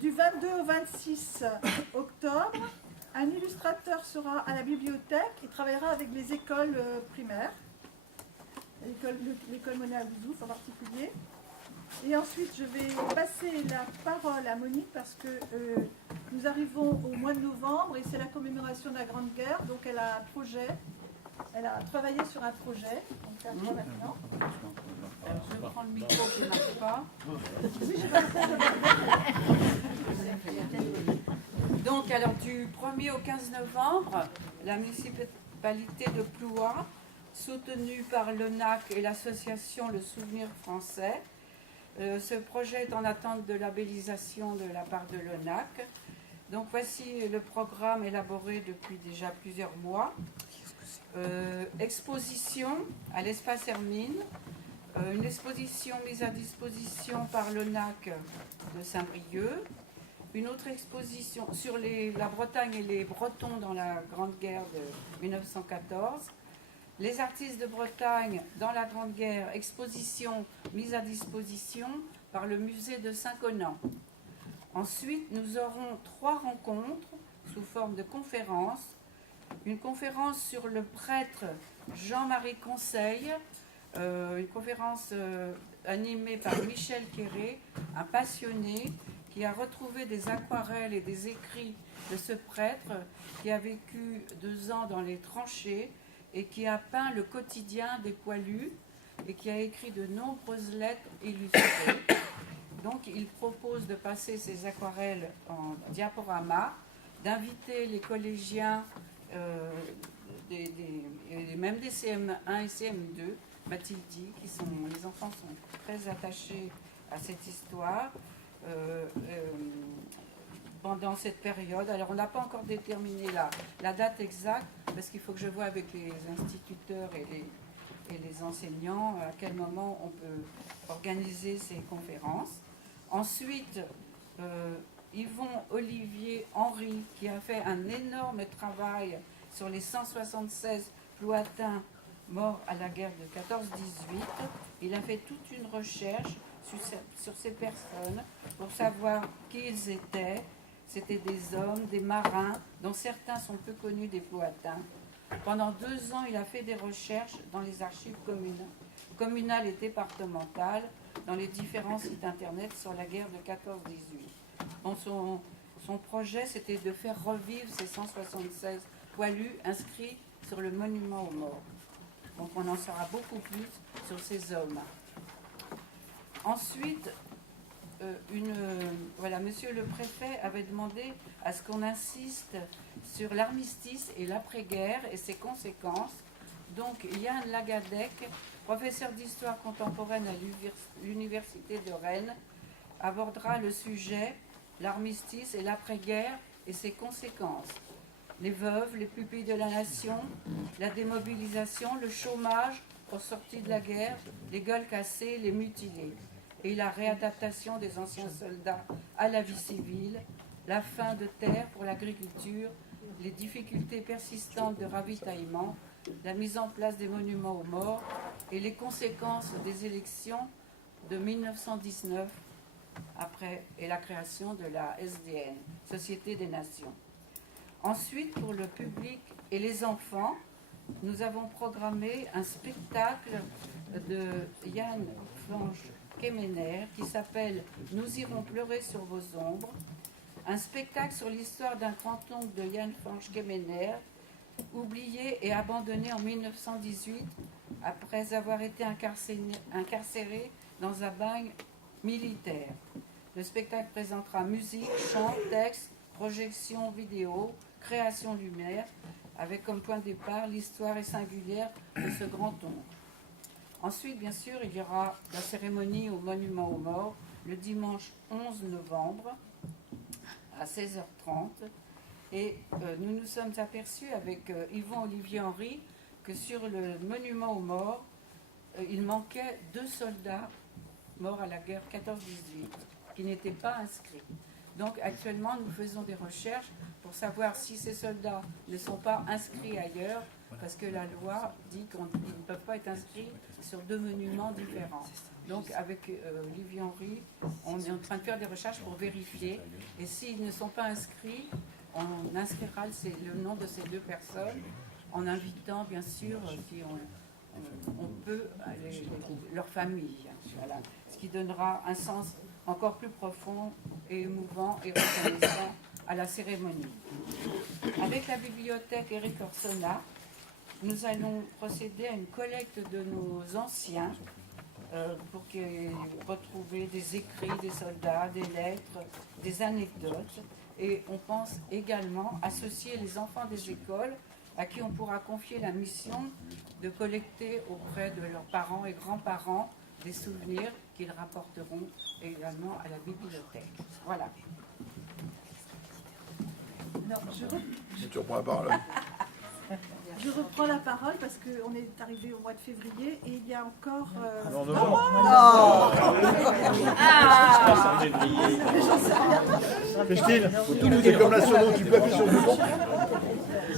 Du 22 au 26 octobre, un illustrateur sera à la bibliothèque et travaillera avec les écoles primaires, l'école Monet à Bouzouf en particulier. Et ensuite, je vais passer la parole à Monique parce que nous arrivons au mois de novembre et c'est la commémoration de la Grande Guerre. Donc elle a un projet, elle a travaillé sur un projet. Donc c'est à toi maintenant. Alors, je prends le micro qui ne marche pas. Oui, je vais Donc, alors, du 1er au 15 novembre, la municipalité de Ploie, soutenue par l'ONAC et l'association Le Souvenir Français, ce projet est en attente de labellisation de la part de l'ONAC. Donc, voici le programme élaboré depuis déjà plusieurs mois. Exposition à l'espace Hermine. Une exposition mise à disposition par l'ONAC de Saint-Brieuc. Une autre exposition sur la Bretagne et les Bretons dans la Grande Guerre de 1914. Les artistes de Bretagne dans la Grande Guerre, exposition mise à disposition par le musée de Saint-Connan. Ensuite, nous aurons 3 rencontres sous forme de conférences. Une conférence sur le prêtre Jean-Marie Conseil, une conférence animée par Michel Quéré, un passionné qui a retrouvé des aquarelles et des écrits de ce prêtre qui a vécu 2 ans dans les tranchées et qui a peint le quotidien des poilus et qui a écrit de nombreuses lettres illustrées. Donc il propose de passer ces aquarelles en diaporama, d'inviter les collégiens, même des CM1 et CM2, Mathilde dit, les enfants sont très attachés à cette histoire pendant cette période. Alors on n'a pas encore déterminé la date exacte parce qu'il faut que je vois avec les instituteurs et les enseignants à quel moment on peut organiser ces conférences. Ensuite, Yvon Olivier Henry, qui a fait un énorme travail sur les 176 Plouatins morts à la guerre de 14-18. Il a fait toute une recherche sur ces personnes pour savoir qui ils étaient. C'était des hommes, des marins, dont certains sont peu connus des Plouatins. Pendant 2 ans, il a fait des recherches dans les archives communales et départementales, dans les différents sites internet sur la guerre de 14-18. Bon, son projet, c'était de faire revivre ces 176 poilus inscrits sur le monument aux morts. Donc on en saura beaucoup plus sur ces hommes. Ensuite, monsieur le préfet avait demandé à ce qu'on insiste sur l'armistice et l'après-guerre et ses conséquences. Donc Yann Lagadec, professeur d'histoire contemporaine à l'université de Rennes, abordera le sujet, l'armistice et l'après-guerre et ses conséquences. Les veuves, les pupilles de la nation, la démobilisation, le chômage aux sorties de la guerre, les gueules cassées, les mutilés, et la réadaptation des anciens soldats à la vie civile, la fin de terre pour l'agriculture, les difficultés persistantes de ravitaillement, la mise en place des monuments aux morts et les conséquences des élections de 1919 et la création de la SDN, Société des Nations. Ensuite, pour le public et les enfants, nous avons programmé un spectacle de Yann Fange-Kemener qui s'appelle « Nous irons pleurer sur vos ombres », un spectacle sur l'histoire d'un grand-oncle de Yann Fange-Kemener, oublié et abandonné en 1918 après avoir été incarcéré dans un bagne militaire. Le spectacle présentera musique, chant, texte, projection vidéo, création lumière, avec comme point de départ l'histoire est singulière de ce grand-oncle. Ensuite, bien sûr, il y aura la cérémonie au Monument aux Morts le dimanche 11 novembre à 16h30. Et nous nous sommes aperçus avec Yvon Olivier Henry que sur le Monument aux Morts, il manquait 2 soldats morts à la guerre 14-18 qui n'étaient pas inscrits. Donc actuellement, nous faisons des recherches pour savoir si ces soldats ne sont pas inscrits ailleurs, parce que la loi dit qu'ils ne peuvent pas être inscrits sur 2 monuments différents. Donc avec Olivier Henry, on est en train de faire des recherches pour vérifier, et s'ils ne sont pas inscrits, on inscrira le nom de ces 2 personnes, en invitant bien sûr, si on peut, leur famille. Voilà. Ce qui donnera un sens encore plus profond et émouvant et reconnaissant à la cérémonie. Avec la bibliothèque Éric Orsona, nous allons procéder à une collecte de nos anciens pour retrouver des écrits des soldats, des lettres, des anecdotes. Et on pense également associer les enfants des écoles à qui on pourra confier la mission de collecter auprès de leurs parents et grands-parents des souvenirs qu'ils rapporteront également à la bibliothèque. Voilà. Alors, Tu reprends la parole. je reprends la parole parce qu'on est arrivé au mois de février et il y a encore... Non, novembre. Christine, faut tout nous dire comme la sono, tu peux appuyer sur le bouton.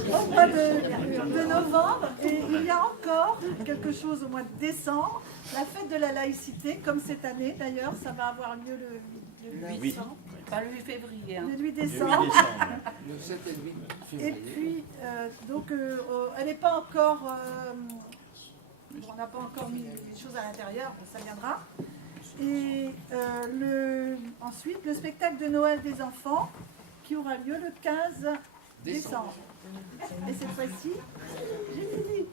Au mois de novembre, et il y a encore quelque chose au mois de décembre, la fête de la laïcité, comme cette année d'ailleurs, ça va avoir lieu le 8 Oui. décembre. Pas le 8 février. Hein. Le 8 Le 8 décembre. décembre. Le 7 et le 8 Et février. puis, elle n'est pas encore... on n'a pas encore mis les choses à l'intérieur, ça viendra. Et ensuite, le spectacle de Noël des enfants, qui aura lieu le 15 décembre. Et cette fois-ci, j'ai fini.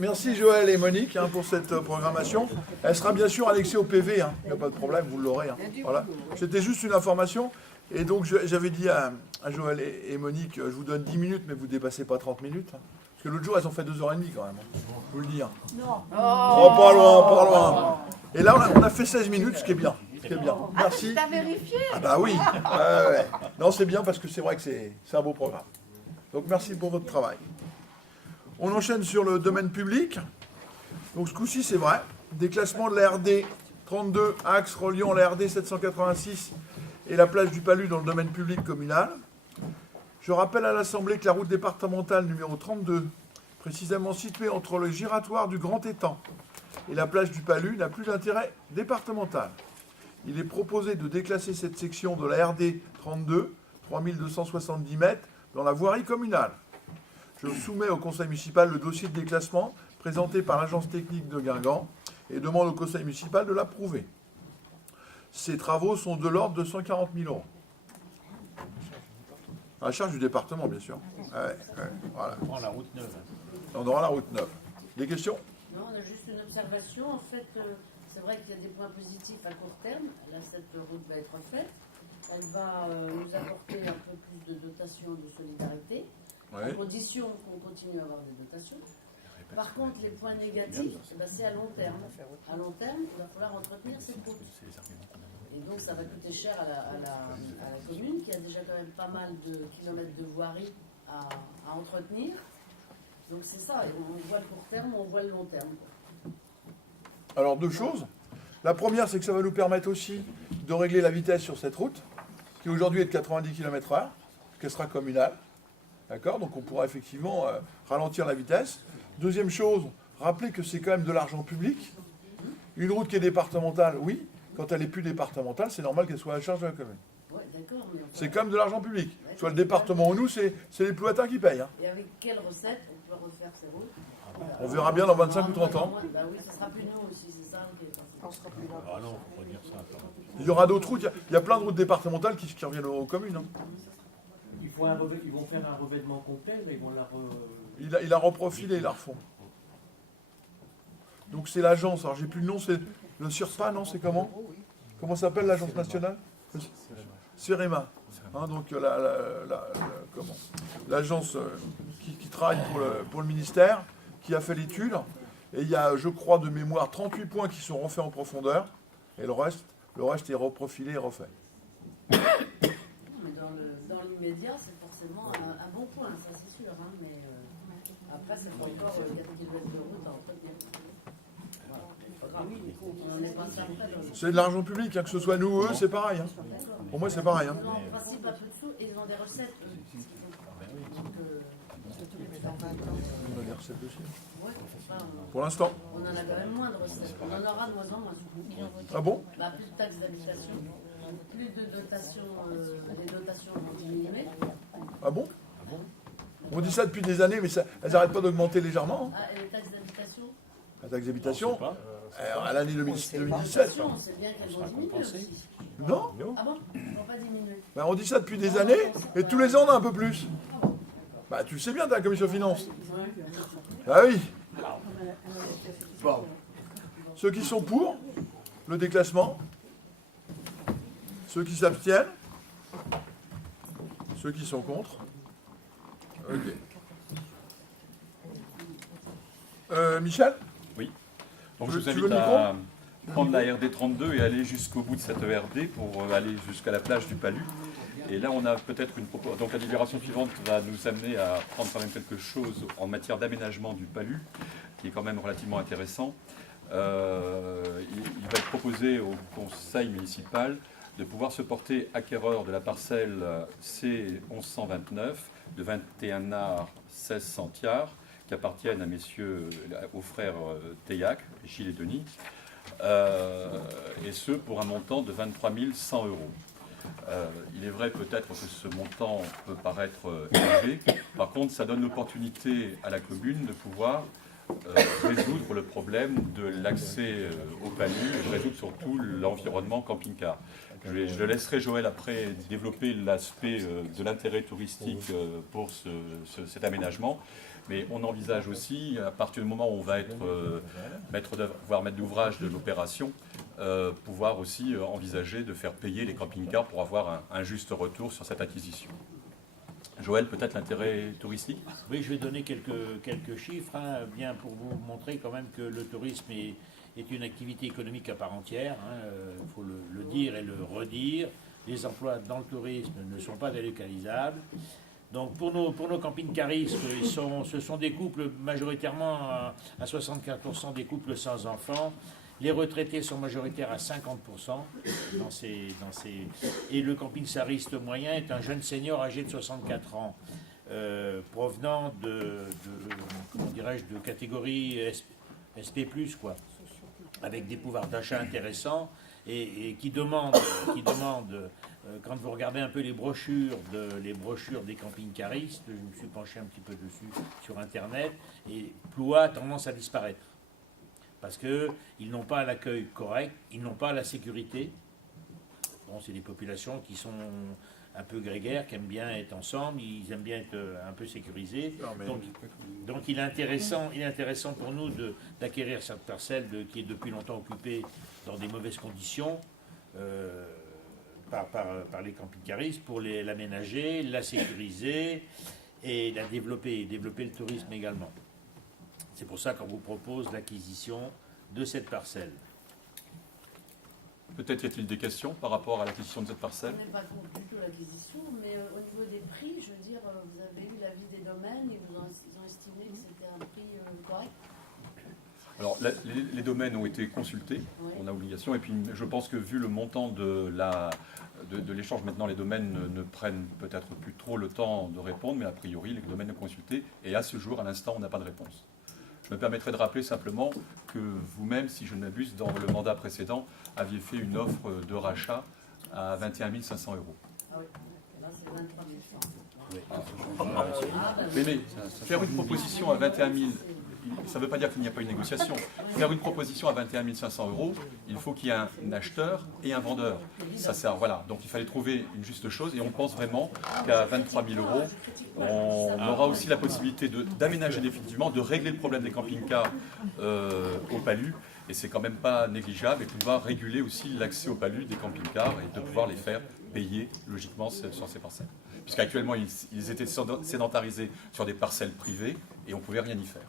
Merci Joël et Monique pour cette programmation. Elle sera bien sûr annexée au PV, il n'y a pas de problème, vous l'aurez. Voilà. C'était juste une information. Et donc j'avais dit à Joël et Monique, je vous donne 10 minutes, mais vous ne dépassez pas 30 minutes. Parce que l'autre jour, elles ont fait 2h30 quand même. Je vous le dis. Non. Oh, pas loin, pas loin. Et là, on a fait 16 minutes, ce qui est bien. Merci. T'as vérifié? Ah bah oui. Ouais. Non, c'est bien parce que c'est vrai que c'est un beau programme. Donc merci pour votre travail. On enchaîne sur le domaine public. Donc ce coup-ci, c'est vrai. Déclassement de la RD 32, axe reliant la RD 786 et la plage du Palu dans le domaine public communal. Je rappelle à l'Assemblée que la route départementale numéro 32, précisément située entre le giratoire du Grand Étang et la plage du Palu, n'a plus d'intérêt départemental. Il est proposé de déclasser cette section de la RD 32, 3270 mètres, dans la voirie communale. Je soumets au conseil municipal le dossier de déclassement présenté par l'agence technique de Guingamp et demande au conseil municipal de l'approuver. Ces travaux sont de l'ordre de 140 000 €. À la charge du département, bien sûr. Voilà. On prend la route neuve. On aura la route neuve. Des questions? Non, on a juste une observation. En fait, c'est vrai qu'il y a des points positifs à court terme. Là, cette route va être faite. Elle va nous apporter un peu plus de dotation de solidarité, à condition qu'on continue à avoir des dotations. Par contre, les points négatifs, c'est à long terme. À long terme, il va falloir entretenir cette route. Et donc, ça va coûter cher à la commune, qui a déjà quand même pas mal de kilomètres de voirie à entretenir. Donc, c'est ça. On voit le court terme, on voit le long terme. Alors, deux choses. La première, c'est que ça va nous permettre aussi de régler la vitesse sur cette route, qui aujourd'hui est de 90 km/h, qu'elle sera communale. D'accord? Donc, on pourra effectivement ralentir la vitesse. Deuxième chose, rappelez que c'est quand même de l'argent public. Une route qui est départementale, oui. Quand elle n'est plus départementale, c'est normal qu'elle soit à la charge de la commune. Ouais, d'accord, mais C'est quand même de l'argent public. Soit le département ou nous, c'est les plouatins qui payent. Et avec quelle recette on peut refaire ces routes? On verra bien dans 25 ou 30 ans. Bah oui, ce sera plus nous aussi, c'est ça qui est On sera plus là. Ah non, faut pas dire ça. Il y aura d'autres routes. Il y a plein de routes départementales qui reviennent aux communes. Ils vont faire un revêtement complet, mais ils vont la Il a reprofilé, ils la refont. Donc c'est l'agence, alors j'ai plus le nom, c'est le CIRPA, non? C'est comment? Comment s'appelle l'agence nationale? CEREMA. Donc l'agence qui travaille pour le ministère, qui a fait l'étude. Et il y a, je crois, de mémoire, 38 points qui sont refaits en profondeur. Et le reste est reprofilé et refait. Mais dans l'immédiat, c'est forcément un bon point, ça c'est sûr. Hein, mais après, ça fait encore 4 km de route à entretenir. On en est passé après. C'est de l'argent public, que ce soit nous ou eux, c'est pareil. Pour moi, c'est pareil. Ils ont en principe un peu de sous et ils ont des recettes. On a des recettes aussi. Ouais, Pour l'instant. on en a quand même moins de recettes. On en aura de moins en moins. Ah bon? Plus de taxes d'habitation, plus de dotations, les dotations vont diminuer. Ah bon? On dit ça depuis des années, mais elles n'arrêtent pas d'augmenter légèrement. Ah, et les taxes d'habitation? La taxe d'habitation, à l'année 2017. On sait bien qu'elles vont diminuer aussi. Non? Ah bon? Elles ne vont pas diminuer. On dit ça depuis des années, et tous les ans on a un peu plus. Tu le sais bien, tu as la commission finance. Ah oui. Bon. Ceux qui sont pour le déclassement, ceux qui s'abstiennent, ceux qui sont contre. Ok. Michel? Oui. Donc je vous Tu veux invite le micro à prendre la RD 32 et aller jusqu'au bout de cette RD pour aller jusqu'à la plage du Palu. Et là, on a peut-être une proposition. Donc la délibération suivante va nous amener à prendre quand même quelque chose en matière d'aménagement du Palu, qui est quand même relativement intéressant. Il va être proposé au conseil municipal de pouvoir se porter acquéreur de la parcelle C1129 de 21 arts 16 centiares qui appartiennent à messieurs, aux frères Teillac, Gilles et Denis, et ce pour un montant de 23 100 euros. Il est vrai peut-être que ce montant peut paraître élevé. Par contre, ça donne l'opportunité à la commune de pouvoir résoudre le problème de l'accès au palu et de résoudre surtout l'environnement camping-car. Je laisserai Joël après développer l'aspect de l'intérêt touristique pour cet aménagement. Mais on envisage aussi, à partir du moment où on va être maître d'ouvrage de l'opération, pouvoir aussi envisager de faire payer les camping-cars pour avoir un juste retour sur cette acquisition. Joël, peut-être l'intérêt touristique? Oui, je vais donner quelques chiffres, bien pour vous montrer quand même que le tourisme est une activité économique à part entière. Il faut le dire et le redire. Les emplois dans le tourisme ne sont pas délocalisables. Donc pour nos camping-caristes, ce sont des couples majoritairement à 64% des couples sans enfants. Les retraités sont majoritaires à 50% et le camping-cariste moyen est un jeune senior âgé de 64 ans, provenant de catégorie SP+, quoi, avec des pouvoirs d'achat intéressants et qui demandent, quand vous regardez un peu les brochures des camping-caristes, je me suis penché un petit peu dessus sur Internet, et Ploua a tendance à disparaître. Parce qu'ils n'ont pas l'accueil correct, ils n'ont pas la sécurité. Bon, c'est des populations qui sont un peu grégaires, qui aiment bien être ensemble, ils aiment bien être un peu sécurisés. Donc il est intéressant pour nous d'acquérir cette parcelle qui est depuis longtemps occupée dans des mauvaises conditions par les camping-caristes pour l'aménager, la sécuriser et la développer le tourisme également. C'est pour ça qu'on vous propose l'acquisition de cette parcelle. Peut-être y a-t-il des questions par rapport à l'acquisition de cette parcelle? On n'est pas contre du tout l'acquisition, mais au niveau des prix, je veux dire, vous avez eu l'avis des domaines et ils ont estimé que c'était un prix correct? Alors, les domaines ont été consultés, oui. On a obligation, et puis je pense que vu le montant de l'échange, maintenant les domaines ne prennent peut-être plus trop le temps de répondre, mais a priori les domaines ont consulté, et à ce jour, à l'instant, on n'a pas de réponse. Je me permettrai de rappeler simplement que vous-même, si je ne m'abuse, dans le mandat précédent, aviez fait une offre de rachat à 21 500 euros. Ah oui, là c'est 23 500. Mais faire une proposition à 21 000, ça ne veut pas dire qu'il n'y a pas une négociation. Faire une proposition à 21 500 euros, il faut qu'il y ait un acheteur et un vendeur. Ça sert, voilà. Donc il fallait trouver une juste chose et on pense vraiment qu'à 23 000 euros, on aura aussi la possibilité d'aménager définitivement, de régler le problème des camping-cars au palu. Et c'est quand même pas négligeable et pouvoir réguler aussi l'accès au palu des camping-cars et de pouvoir les faire payer logiquement sur ces parcelles. Puisqu'actuellement, ils étaient sédentarisés sur des parcelles privées et on ne pouvait rien y faire.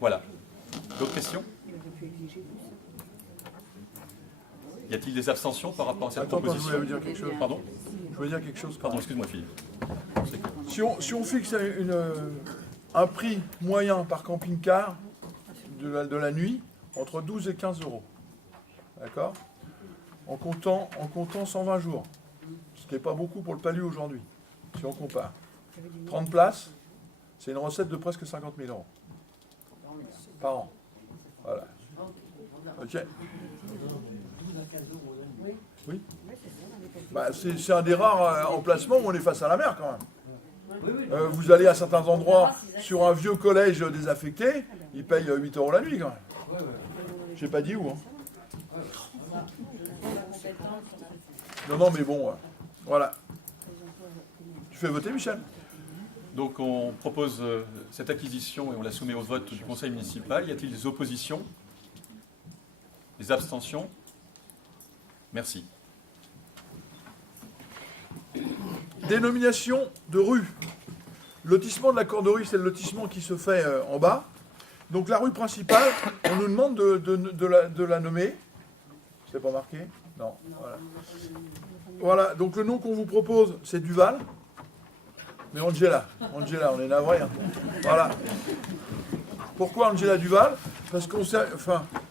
Voilà. D'autres questions? Y a-t-il des abstentions par rapport à cette proposition? Je voulais dire quelque chose. Pardon? Je voulais dire quelque chose. Pardon, excuse-moi, Philippe. Si on fixe un prix moyen par camping-car de la nuit, entre 12 et 15 euros, d'accord, en comptant 120 jours, ce qui n'est pas beaucoup pour le palu aujourd'hui, si on compare. 30 places, c'est une recette de presque 50 000 euros par an. Voilà. Ok. Oui. Bah, c'est un des rares emplacements où on est face à la mer quand même. Vous allez à certains endroits sur un vieux collège désaffecté, ils payent 8 euros la nuit quand même. Je n'ai pas dit où. Hein. Non, mais bon, voilà. Tu fais voter, Michel? Donc on propose cette acquisition et on la soumet au vote du conseil municipal. Y a-t-il des oppositions? Des abstentions? Merci. Dénomination de rue. Lotissement de la Corderie, c'est le lotissement qui se fait en bas. Donc la rue principale, on nous demande de la nommer. C'est pas marqué? Non. Voilà. Voilà, donc le nom qu'on vous propose, c'est Duval. Mais Angela, on est navré. Hein. Voilà. Pourquoi Angela Duval? Parce qu'on sait,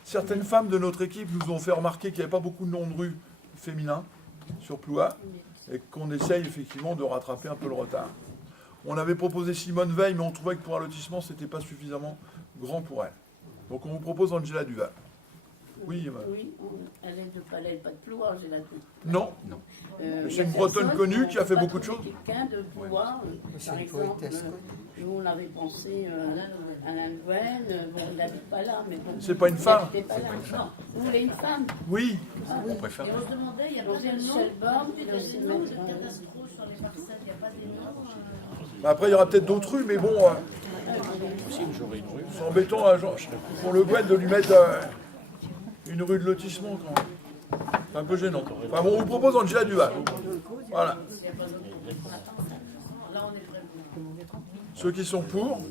certaines femmes de notre équipe nous ont fait remarquer qu'il n'y avait pas beaucoup de noms de rue féminins sur Ploua. et qu'on essaye effectivement de rattraper un peu le retard. On avait proposé Simone Veil, mais on trouvait que pour un lotissement, ce n'était pas suffisamment grand pour elle. Donc on vous propose Angela Duval. Oui, Oui, elle est de Palais, pas de Ploie, Angela Duval. Non. C'est une Bretonne connue qui a fait beaucoup de choses. Quelqu'un de Ploie, par exemple, nous on avait pensé à Alain Gwen, bon, il n'habite pas là, mais bon. C'est pas une femme. Il pas là. Non, vous voulez une femme? Oui. On préfère. Et on se demandait, il y a pas de Shelburne, il y a des noms de catastrophes sur les parcelles, il n'y a pas des noms. Après, il y aura peut-être d'autres rues, mais bon, c'est embêtant pour le Gwen de lui mettre une rue de lotissement quand même. C'est un peu gênant. Enfin bon, on vous propose Angela Duval. Voilà. Ceux qui sont pour.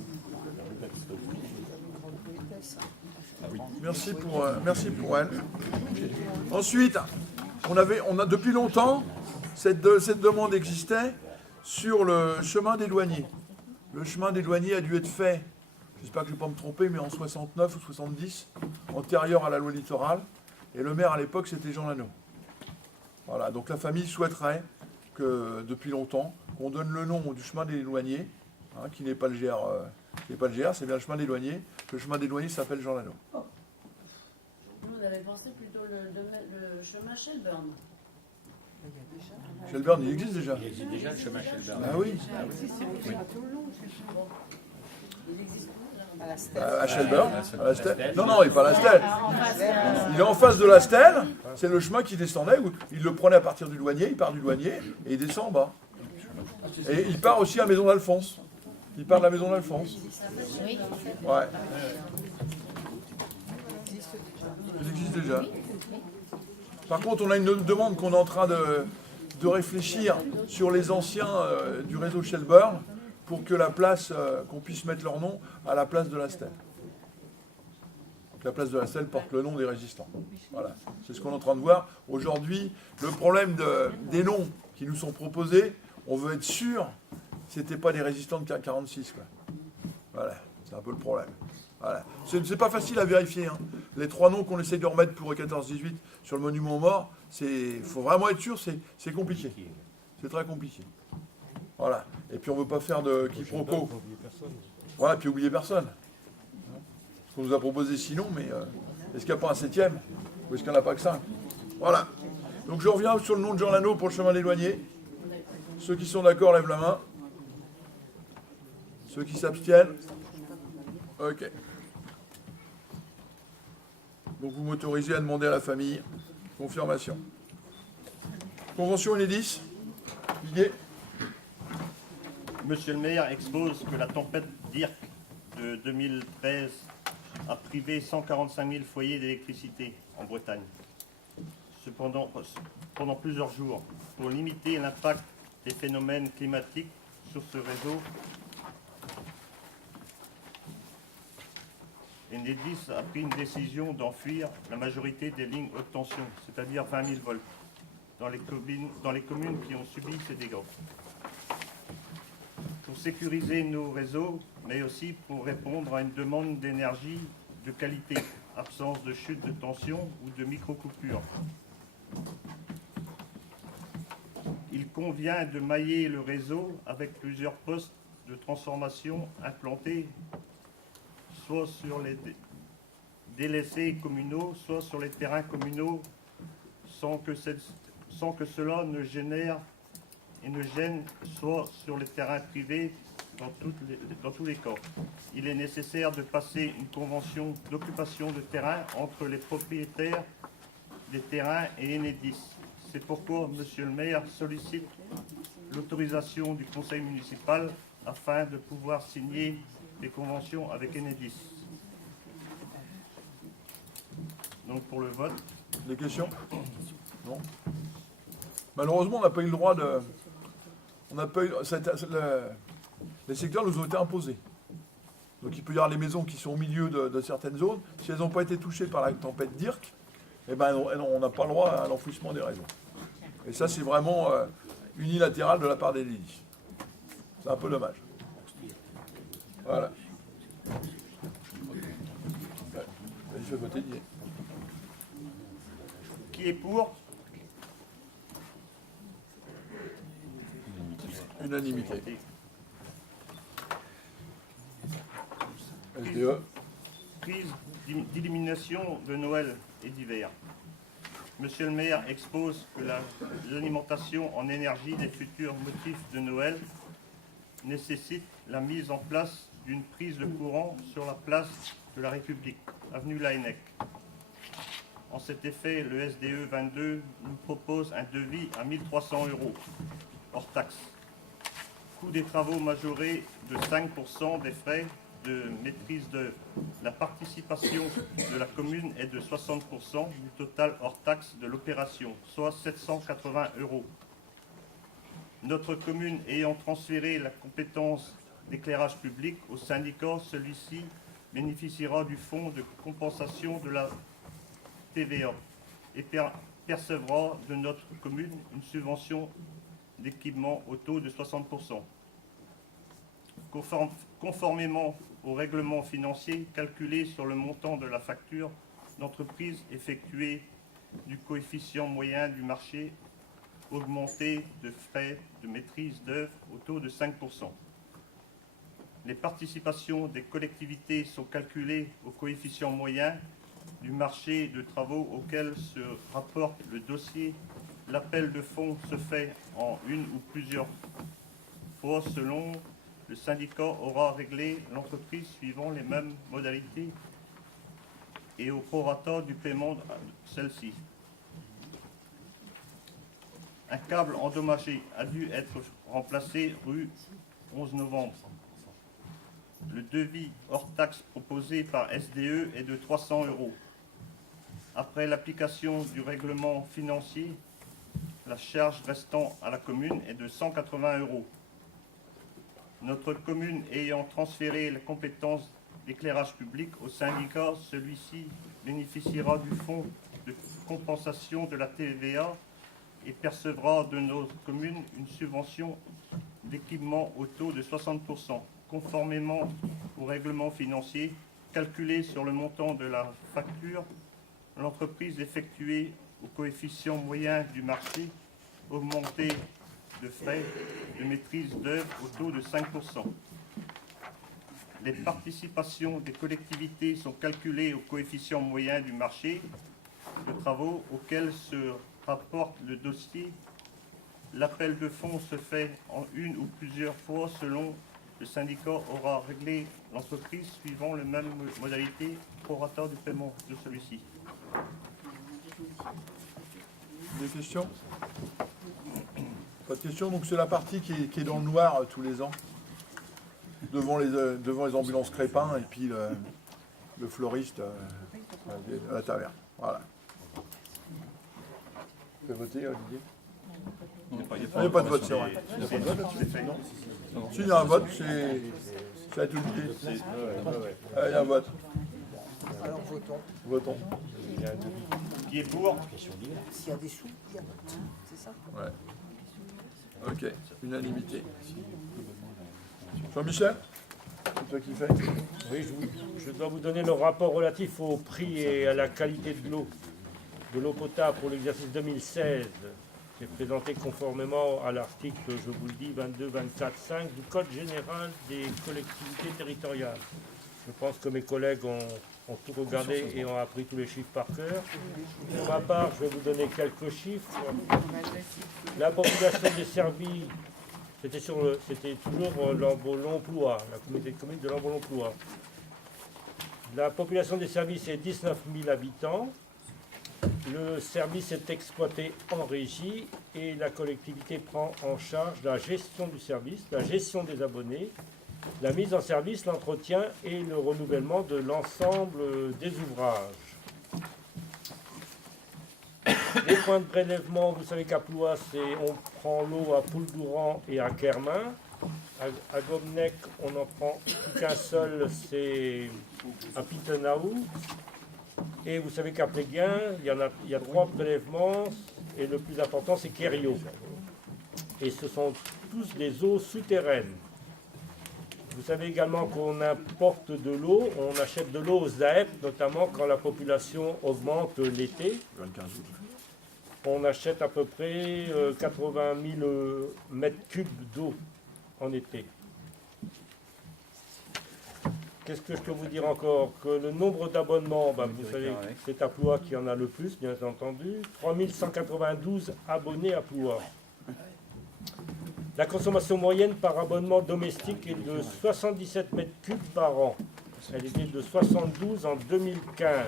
Merci pour elle. Ensuite, on a depuis longtemps, cette demande existait sur le chemin des douaniers. Le chemin des douaniers a dû être fait, j'espère que je ne vais pas me tromper, mais en 69 ou 70, antérieur à la loi littorale. Et le maire à l'époque, c'était Jean Lano. Voilà, donc la famille souhaiterait que, depuis longtemps, qu'on donne le nom du chemin des douaniers, qui n'est pas le GR, c'est bien le chemin des douaniers, que le chemin des douaniers s'appelle Jean Lano. Nous, on avait pensé plutôt le chemin Shelburne. Shelburne, il existe déjà. Il existe déjà le chemin Shelburne. Ah oui. Il existe À Shelburne, à la Stèle. Non, il n'est pas à la Stèle. Il est en face de la Stèle. C'est le chemin qui descendait. Il le prenait à partir du douanier, il part du douanier et il descend en bas. Et il part aussi à Maison d'Alphonse. Il part de la Maison d'Alphonse. Ouais. Il existe déjà. Par contre, on a une demande qu'on est en train de réfléchir sur les anciens du réseau Shelburne pour que la place, qu'on puisse mettre leur nom à la place de la Stèle. Donc, la place de la Stèle porte le nom des résistants. Voilà, c'est ce qu'on est en train de voir. Aujourd'hui, le problème des noms qui nous sont proposés, on veut être sûr que ce n'étaient pas des résistants de 46. Quoi. Voilà, c'est un peu le problème. Voilà. C'est pas facile à vérifier. Hein. Les 3 noms qu'on essaie de remettre pour 14-18 sur le monument aux morts, il faut vraiment être sûr, c'est compliqué. C'est très compliqué. Voilà. Et puis on ne veut pas faire de quiproquo. Voilà, puis oublier personne. Ce qu'on nous a proposé sinon, mais est-ce qu'il n'y a pas un 7e? Ou est-ce qu'il n'y en a pas que 5? Voilà. Donc je reviens sur le nom de Jean Lano pour le chemin des douaniers. Ceux qui sont d'accord, lèvent la main. Ceux qui s'abstiennent. Ok. Donc vous m'autorisez à demander à la famille confirmation. Convention Enedis. Didier. Monsieur le maire expose que la tempête Dirk de 2013 a privé 145 000 foyers d'électricité en Bretagne. Cependant, pendant plusieurs jours, pour limiter l'impact des phénomènes climatiques sur ce réseau, Enedis a pris une décision d'enfuir la majorité des lignes haute tension, c'est-à-dire 20 000 volts, dans les communes qui ont subi ces dégâts. Pour sécuriser nos réseaux, mais aussi pour répondre à une demande d'énergie de qualité, absence de chute de tension ou de micro-coupure. Il convient de mailler le réseau avec plusieurs postes de transformation implantés soit sur les délaissés communaux, soit sur les terrains communaux, sans que cela ne génère et ne gêne, soit sur les terrains privés, dans tous les cas. Il est nécessaire de passer une convention d'occupation de terrain entre les propriétaires des terrains et Enedis. C'est pourquoi Monsieur le maire sollicite l'autorisation du conseil municipal afin de pouvoir signer des conventions avec Enedis. Donc pour le vote. Des questions? Non. Malheureusement, on n'a pas eu le droit de... On n'a pas eu... Les secteurs nous ont été imposés. Donc il peut y avoir les maisons qui sont au milieu de certaines zones. Si elles n'ont pas été touchées par la tempête Dirk, eh ben, on n'a pas le droit à l'enfouissement des réseaux. Et ça, c'est vraiment unilatéral de la part des Enedis. C'est un peu dommage. Voilà. Je vais voter Didier. Qui est pour? Unanimité. SDE. Prise d'illumination de Noël et d'hiver. Monsieur le maire expose que l'alimentation en énergie des futurs motifs de Noël nécessite la mise en place d'une prise de courant sur la place de la République, avenue Laennec. En cet effet, le SDE 22 nous propose un devis à 1 300 € hors taxe. Coût des travaux majoré de 5% des frais de maîtrise d'œuvre. La participation de la commune est de 60% du total hors taxe de l'opération, soit 780 €. Notre commune ayant transféré la compétence d'éclairage public au syndicat, celui-ci bénéficiera du fonds de compensation de la TVA et percevra de notre commune une subvention d'équipement au taux de 60%. Conformément au règlement financier calculé sur le montant de la facture d'entreprise effectuée du coefficient moyen du marché augmenté de frais de maîtrise d'œuvre au taux de 5%. Les participations des collectivités sont calculées au coefficient moyen du marché de travaux auquel se rapporte le dossier. L'appel de fonds se fait en une ou plusieurs fois selon le syndicat aura réglé l'entreprise suivant les mêmes modalités et au prorata du paiement de celle-ci. Un câble endommagé a dû être remplacé rue 11 novembre. Le devis hors taxe proposé par SDE est de 300 €. Après l'application du règlement financier, la charge restant à la commune est de 180 €. Notre commune ayant transféré la compétence d'éclairage public au syndicat, celui-ci bénéficiera du fonds de compensation de la TVA et percevra de notre commune une subvention d'équipement au taux de 60%, conformément au règlement financier calculé sur le montant de la facture. L'entreprise effectuée au coefficient moyen du marché augmenté de frais de maîtrise d'œuvre au taux de 5%. Les participations des collectivités sont calculées au coefficient moyen du marché de travaux auquel se rapporte le dossier. L'appel de fonds se fait en une ou plusieurs fois selon le syndicat aura réglé l'entreprise suivant les mêmes modalités prorata du paiement de celui-ci. Des questions? Pas de questions, donc c'est la partie qui est dans le noir tous les ans, devant les ambulances Crépin et puis le fleuriste à la taverne. Voilà. Vous pouvez voter, Olivier? Il n'y a pas de vote, c'est vrai. Il n'y a pas de vote là-dessus? Non. Si, il y a un vote, c'est à tout le Il y a un vote. Alors votons. Votons. Qui est pour? S'il y a des sous, il y a vote. C'est ça? Ouais. Ok, unanimité. Jean-Michel, c'est toi qui fais? Oui, je dois vous donner le rapport relatif au prix et à la qualité de l'eau potable pour l'exercice 2016, qui est présenté conformément à l'article, je vous le dis, 22-24-5 du Code général des collectivités territoriales. Je pense que mes collègues ont tout regardé et ont appris tous les chiffres par cœur. Pour ma part, je vais vous donner quelques chiffres. La population desservie, c'était toujours l'Ambo-Lomplois, la communauté de communes de l'Ambo-Lomplois. La population desservie, c'est 19 000 habitants. Le service est exploité en régie et la collectivité prend en charge la gestion du service, la gestion des abonnés, la mise en service, l'entretien et le renouvellement de l'ensemble des ouvrages. Les points de prélèvement, vous savez qu'à Ploie, on prend l'eau à Pouldouran et à Kermin. À Gobnec, on n'en prend plus qu'un seul, c'est à Pitenaou. Et vous savez qu'à Pléguin, il y a 3 prélèvements et le plus important, c'est Kério. Et ce sont tous des eaux souterraines. Vous savez également qu'on importe de l'eau, on achète de l'eau aux ZAEP, notamment quand la population augmente l'été. On achète à peu près 80 000 mètres cubes d'eau en été. Qu'est-ce que je peux vous dire encore? Que le nombre d'abonnements, vous savez, c'est à Ploie qui en a le plus, bien entendu. 3192 abonnés à Ploie. La consommation moyenne par abonnement domestique est de 77 mètres cubes par an. Elle était de 72 en 2015.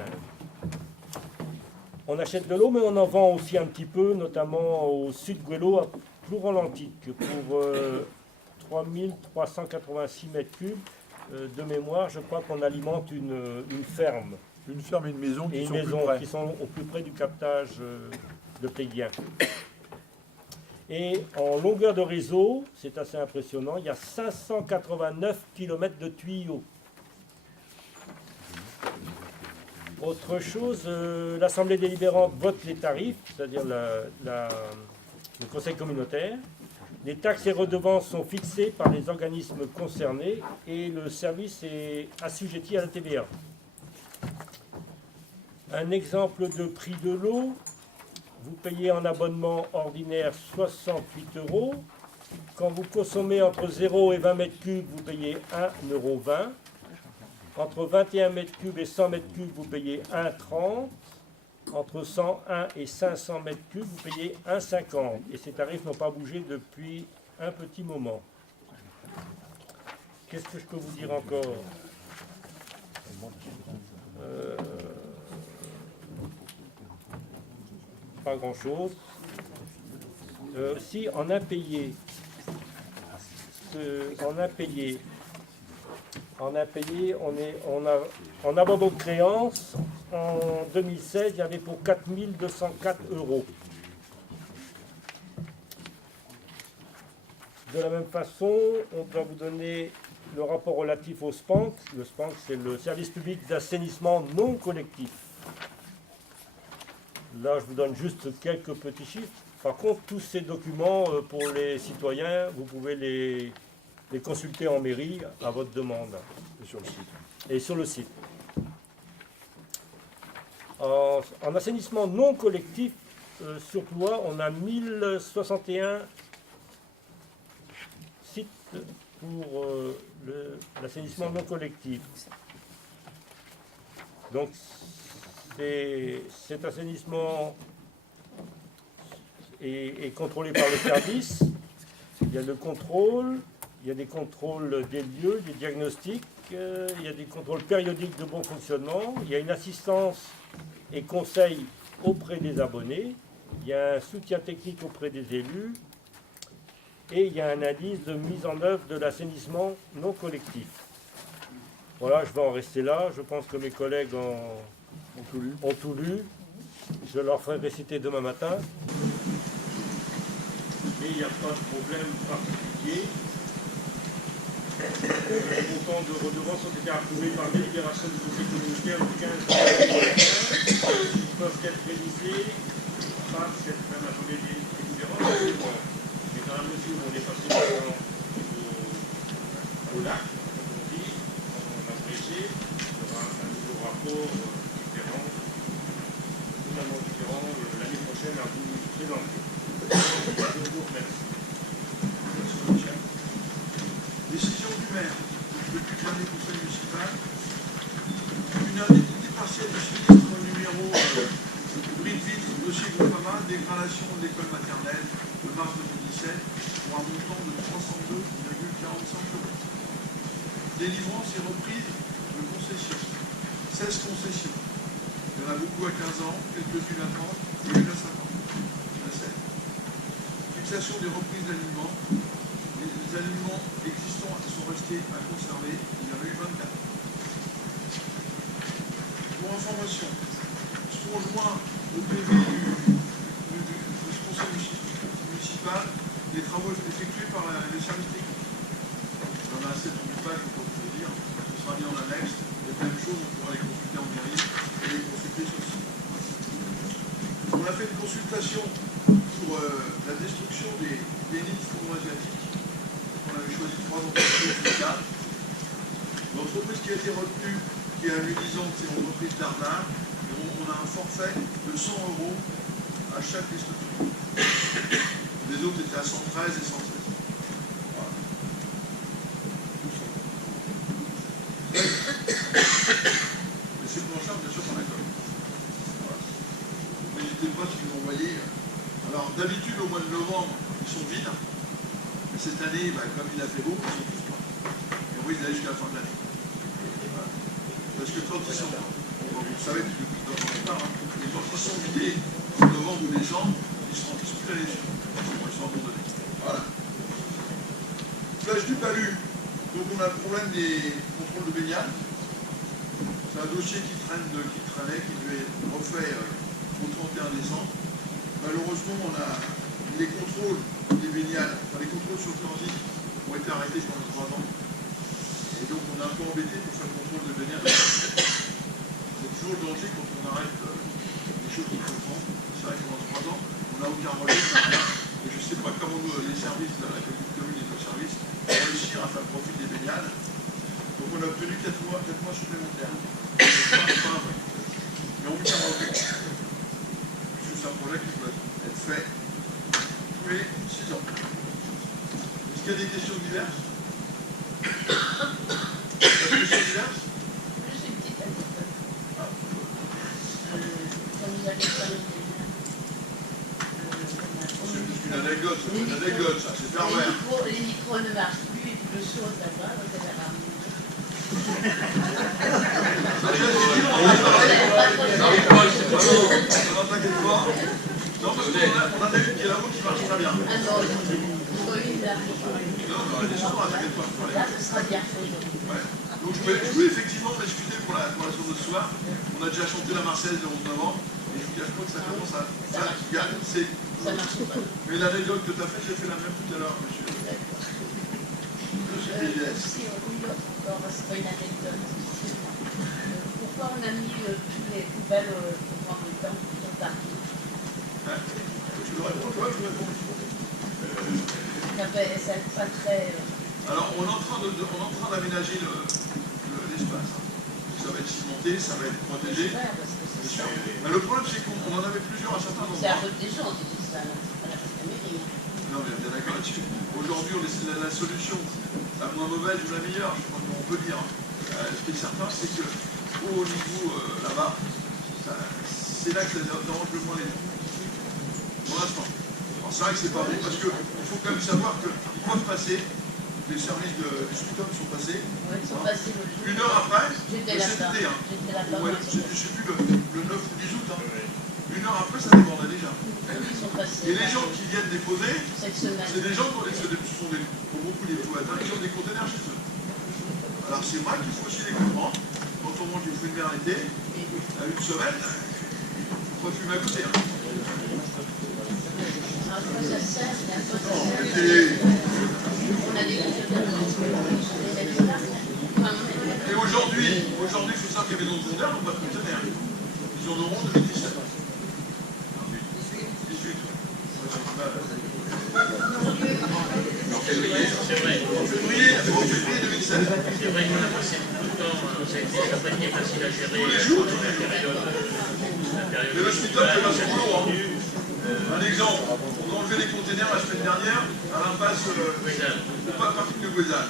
On achète de l'eau, mais on en vend aussi un petit peu, notamment au sud Guélo, à Plouron-l'Antique, pour 3386 mètres cubes. De mémoire, je crois qu'on alimente une ferme. Une ferme et une maison qui et sont une maison plus près. qui sont au plus près du captage de Péguien. Et en longueur de réseau, c'est assez impressionnant, il y a 589 km de tuyaux. Autre chose, l'Assemblée délibérante vote les tarifs, c'est-à-dire le Conseil communautaire. Les taxes et redevances sont fixées par les organismes concernés et le service est assujetti à la TVA. Un exemple de prix de l'eau, vous payez en abonnement ordinaire 68 €. Quand vous consommez entre 0 et 20 mètres cubes, vous payez 1,20 €. Entre 21 mètres cubes et 100 mètres cubes, vous payez 1,30 €. Entre 101 et 500 mètres cubes, vous payez 1,50 €. Et ces tarifs n'ont pas bougé depuis un petit moment. Qu'est-ce que je peux vous dire encore? Pas grand-chose. Si en impayé, en abandon de créance, en 2016, il y avait pour 4 204 €. De la même façon, on doit vous donner le rapport relatif au SPANC. Le SPANC, c'est le service public d'assainissement non collectif. Là, je vous donne juste quelques petits chiffres. Par contre, tous ces documents, pour les citoyens, vous pouvez les consulter en mairie à votre demande. Et sur le site. Et sur le site. En assainissement non collectif, sur Ploie, on a 1061 sites pour l'assainissement non collectif. Donc, cet assainissement est contrôlé par le service. Il y a le contrôle, il y a des contrôles des lieux, des diagnostics, il y a des contrôles périodiques de bon fonctionnement, il y a une assistance et conseil auprès des abonnés, il y a un soutien technique auprès des élus et il y a un indice de mise en œuvre de l'assainissement non collectif. Voilà, je vais en rester là. Je pense que mes collègues ont tout lu. Je leur ferai réciter demain matin. Mais il n'y a pas de problème particulier. Les montants de redevances ont été approuvés par délibération du Conseil communautaire du 15 juillet. Ils peuvent être réalisés par cette même assemblée délibérante. Mais dans la mesure où on est passé au lac, comme on dit, on a prêché, il y aura un nouveau rapport différent, totalement différent, l'année prochaine à vous présenter. Je vous remercie. Décision du maire du dernier conseil municipal. Une indemnité partielle du sinistre numéro bris de vitre, dossier Groupama, dégradation de l'école maternelle de mars 2017 pour un montant de 302,45 €. Délivrance et reprise de concessions. 16 concessions. Il y en a beaucoup à 15 ans, quelques-unes à 30 et une à 50. Fixation des reprises d'alignement. Les alignements existants sont restés à conserver. Il y en a eu 24. Pour information, sont joints au PV du conseil municipal des travaux effectués par les services techniques. Il y en a 7 ou 8 pages, je peux vous le dire. Ce sera mis en annexe. Les mêmes choses, on pourra les consulter en mairie et les consulter sur le site. On a fait une consultation sur la destruction des nids asiatiques. On avait choisi 3 entreprises locales. L'entreprise qui a été retenue, qui est amusante, c'est l'entreprise Dardar. On a un forfait de 100 € à chaque destruction. Les autres étaient à 113 et 116. Voilà. d'habitude, au mois de novembre, ils sont vides. Mais cette année, comme il a fait beau, ils sont tous pleins. Et on risque d'aller jusqu'à la fin de l'année. Voilà. Parce que quand ils sont, vous savez, depuis le temps qu'on parle, mais quand ils sont vidés en novembre ou décembre, ils se remplissent plus l'année suivante. Ils sont abandonnés. Voilà. Plage du Palu. Donc on a le problème des contrôles de baignade. C'est un dossier qui traînait, qui devait être refait au 31 décembre. Malheureusement, on a les contrôles des baignades, enfin les contrôles sur le transit ont été arrêtés pendant 3 ans. Et donc on est un peu embêté pour faire le contrôle de baignade. C'est toujours le danger quand on arrête les choses qui font prendre. C'est vrai que pendant 3 ans, on n'a aucun relais, on n'a rien. Et je ne sais pas comment les services de la commune et nos services réussir à faire profit des baignades. Donc on a obtenu 4 mois supplémentaires. Mais on vous tiendra au courant. C'est un projet qui doit être fait tous les 6 ans. Est-ce qu'il y a des questions diverses? Des questions diverses? Juste une petite anecdote. Quand vous avez parlé des une anecdote, ça, c'est pervers. Les micros ne marchent plus et puis le chaud, ça va, donc ça va ramener. T'inquiète pas. Non, parce qu'on en a une qui est là-haut qui marche très bien. Ah non, une là. Non, elle est sur moi, t'inquiète pas. Là, ce sera bien fait. Ouais. Donc je voulais effectivement m'excuser pour la soirée de ce soir. On a déjà chanté la Marseillaise le 11 novembre. Et je vous cache pas que ça commence à... Ça marche pas. Mais l'anecdote que tu as fait, j'ai fait la même tout à l'heure, monsieur. Si, une autre encore, c'est pas une anecdote. Pourquoi on a mis toutes les poubelles pour prendre le temps sur le parking? Tu veux répondre, toi? Je réponds. C'est pas très... Alors, on est en train d'aménager l'espace. Ça va être cimenté, ça va être protégé. Mais le problème, c'est qu'on en avait plusieurs à certains endroits. C'est à cause des gens qui disent ça, c'est pas la mairie. Non, mais bien d'accord là-dessus. Aujourd'hui, on essaie la solution, la moins mauvaise ou la meilleure, je crois qu'on peut dire. Ce qui est certain, c'est que au niveau là-bas, c'est là que ça dérange le moins les gens. Pour l'instant. Alors c'est vrai que c'est pas bon parce qu'il faut quand même savoir qu'ils peuvent passer. Les services du SPITOM sont passés. Oui, ils sont passés une heure après, j'étais là-bas. Je ne sais plus le 9 ou 10 août. Une heure après, ça débordait déjà. Et les gens qui viennent déposer, c'est des gens qui sont pour beaucoup des fouattins qui ont des conteneurs chez eux. Alors c'est vrai qu'il faut aussi les comprendre. Quand on mange du fruit de mer l'été, à une semaine, il faut fumer à côté. À quoi ça sert? À quoi ça sert? On a des et aujourd'hui, il faut savoir que les maisons secondaires n'ont pas de conteneurs. Ils en auront en 2017. 18. En février 2016. C'est vrai qu'on a passé beaucoup de temps, ça n'a pas été facile à gérer. Tous les jours, la période. Mais le SPITOM fait pas son boulot. Un exemple, on a enlevé les containers la semaine dernière à l'impasse parking de Guézal.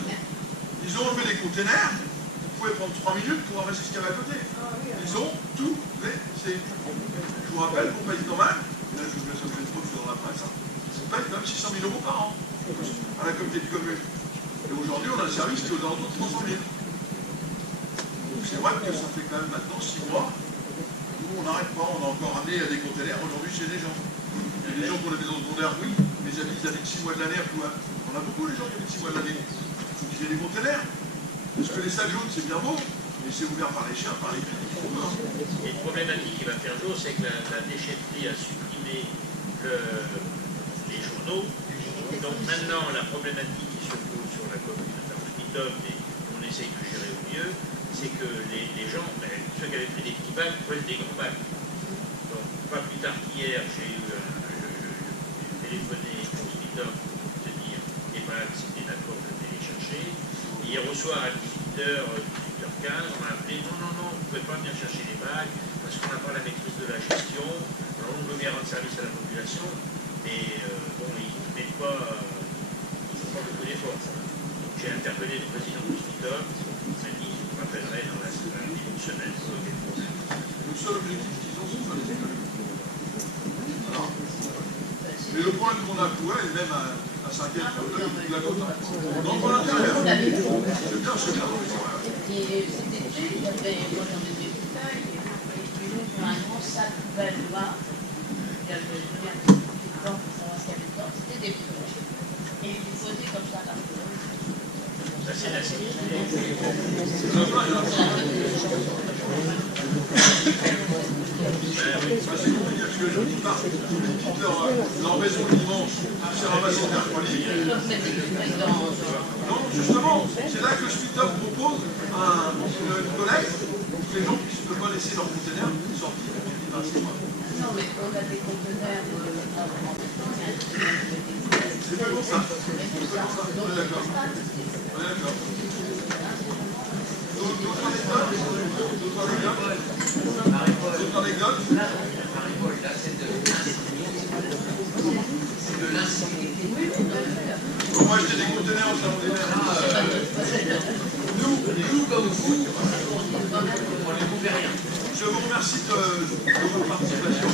Ils ont enlevé les containers, vous pouvez prendre 3 minutes pour ramasser ce qu'il y avait à côté. Ils ont tout laissé. Je vous rappelle qu'on paye quand même, et là je vous laisse un peu de preuves dans la presse, on paye quand même 600 000 € par an à la communauté de communes. Et aujourd'hui on a un service qui est aux alentours de 300 000. Donc c'est vrai que ça fait quand même maintenant 6 mois. Nous on n'arrête pas, on a encore amené des containers aujourd'hui chez les gens. Il y a des gens qui ont des maisons secondaires, oui, mais ils habitent 6 mois de l'année à plus loin. On a beaucoup de gens qui habitent 6 mois de l'année. Il faut qu'ils aient des containers. Parce que les sacs jaunes, c'est bien beau, mais c'est ouvert par les chiens, par les pieds. Et une problématique qui va faire jour, c'est que la déchetterie a supprimé les journaux. Donc maintenant, la problématique qui se pose sur la commune, enfin au SPITOM, et qu'on essaye de gérer au mieux, c'est que les gens, ceux qui avaient pris des petits bacs, veulent des grands bacs. Donc, pas plus tard qu'hier, j'ai téléphoné au SPITOM pour te dire les bacs, c'était d'accord de les chercher. Hier au soir, à 18h, 18h15, on m'a appelé, non, vous ne pouvez pas venir chercher les bacs, parce qu'on n'a pas la maîtrise de la gestion. Alors on veut bien rendre service à la population, mais bon, ils ne mettent pas, ils font pas beaucoup d'efforts. Donc j'ai interpellé le président du SPITOM, il m'a dit, je vous rappellerai dans la début de semaine. Le seul objectif qu'ils ont, c'est de faire des économies. Alors, les fois, et même à Saint-Étienne, de la côte. Donc, pour l'intérieur. C'est bien, c'est bien. Et cet été, il y avait, moi j'en ai des bouteilles, et nous, on a un grand sac poubelle noir. Il y avait bien dedans pour savoir ce qu'il y avait dedans. C'était des bouteilles. Et il faut poser comme ça là. Ça, c'est la sécurité. C'est compliqué parce que je dis pas, leur maison le dimanche, c'est ramassé le mercredi. Non, justement, c'est là que Stutop propose une collecte pour que les gens puissent ne pas laisser leur conteneur sortir. Non, mais on a des conteneurs c'est pas pour ça. On est d'accord. On est d'accord. D'autres anecdotes? On va acheter des conteneurs au salon des maires. Nous, comme vous, on ne pouvait rien. Je vous remercie de votre participation.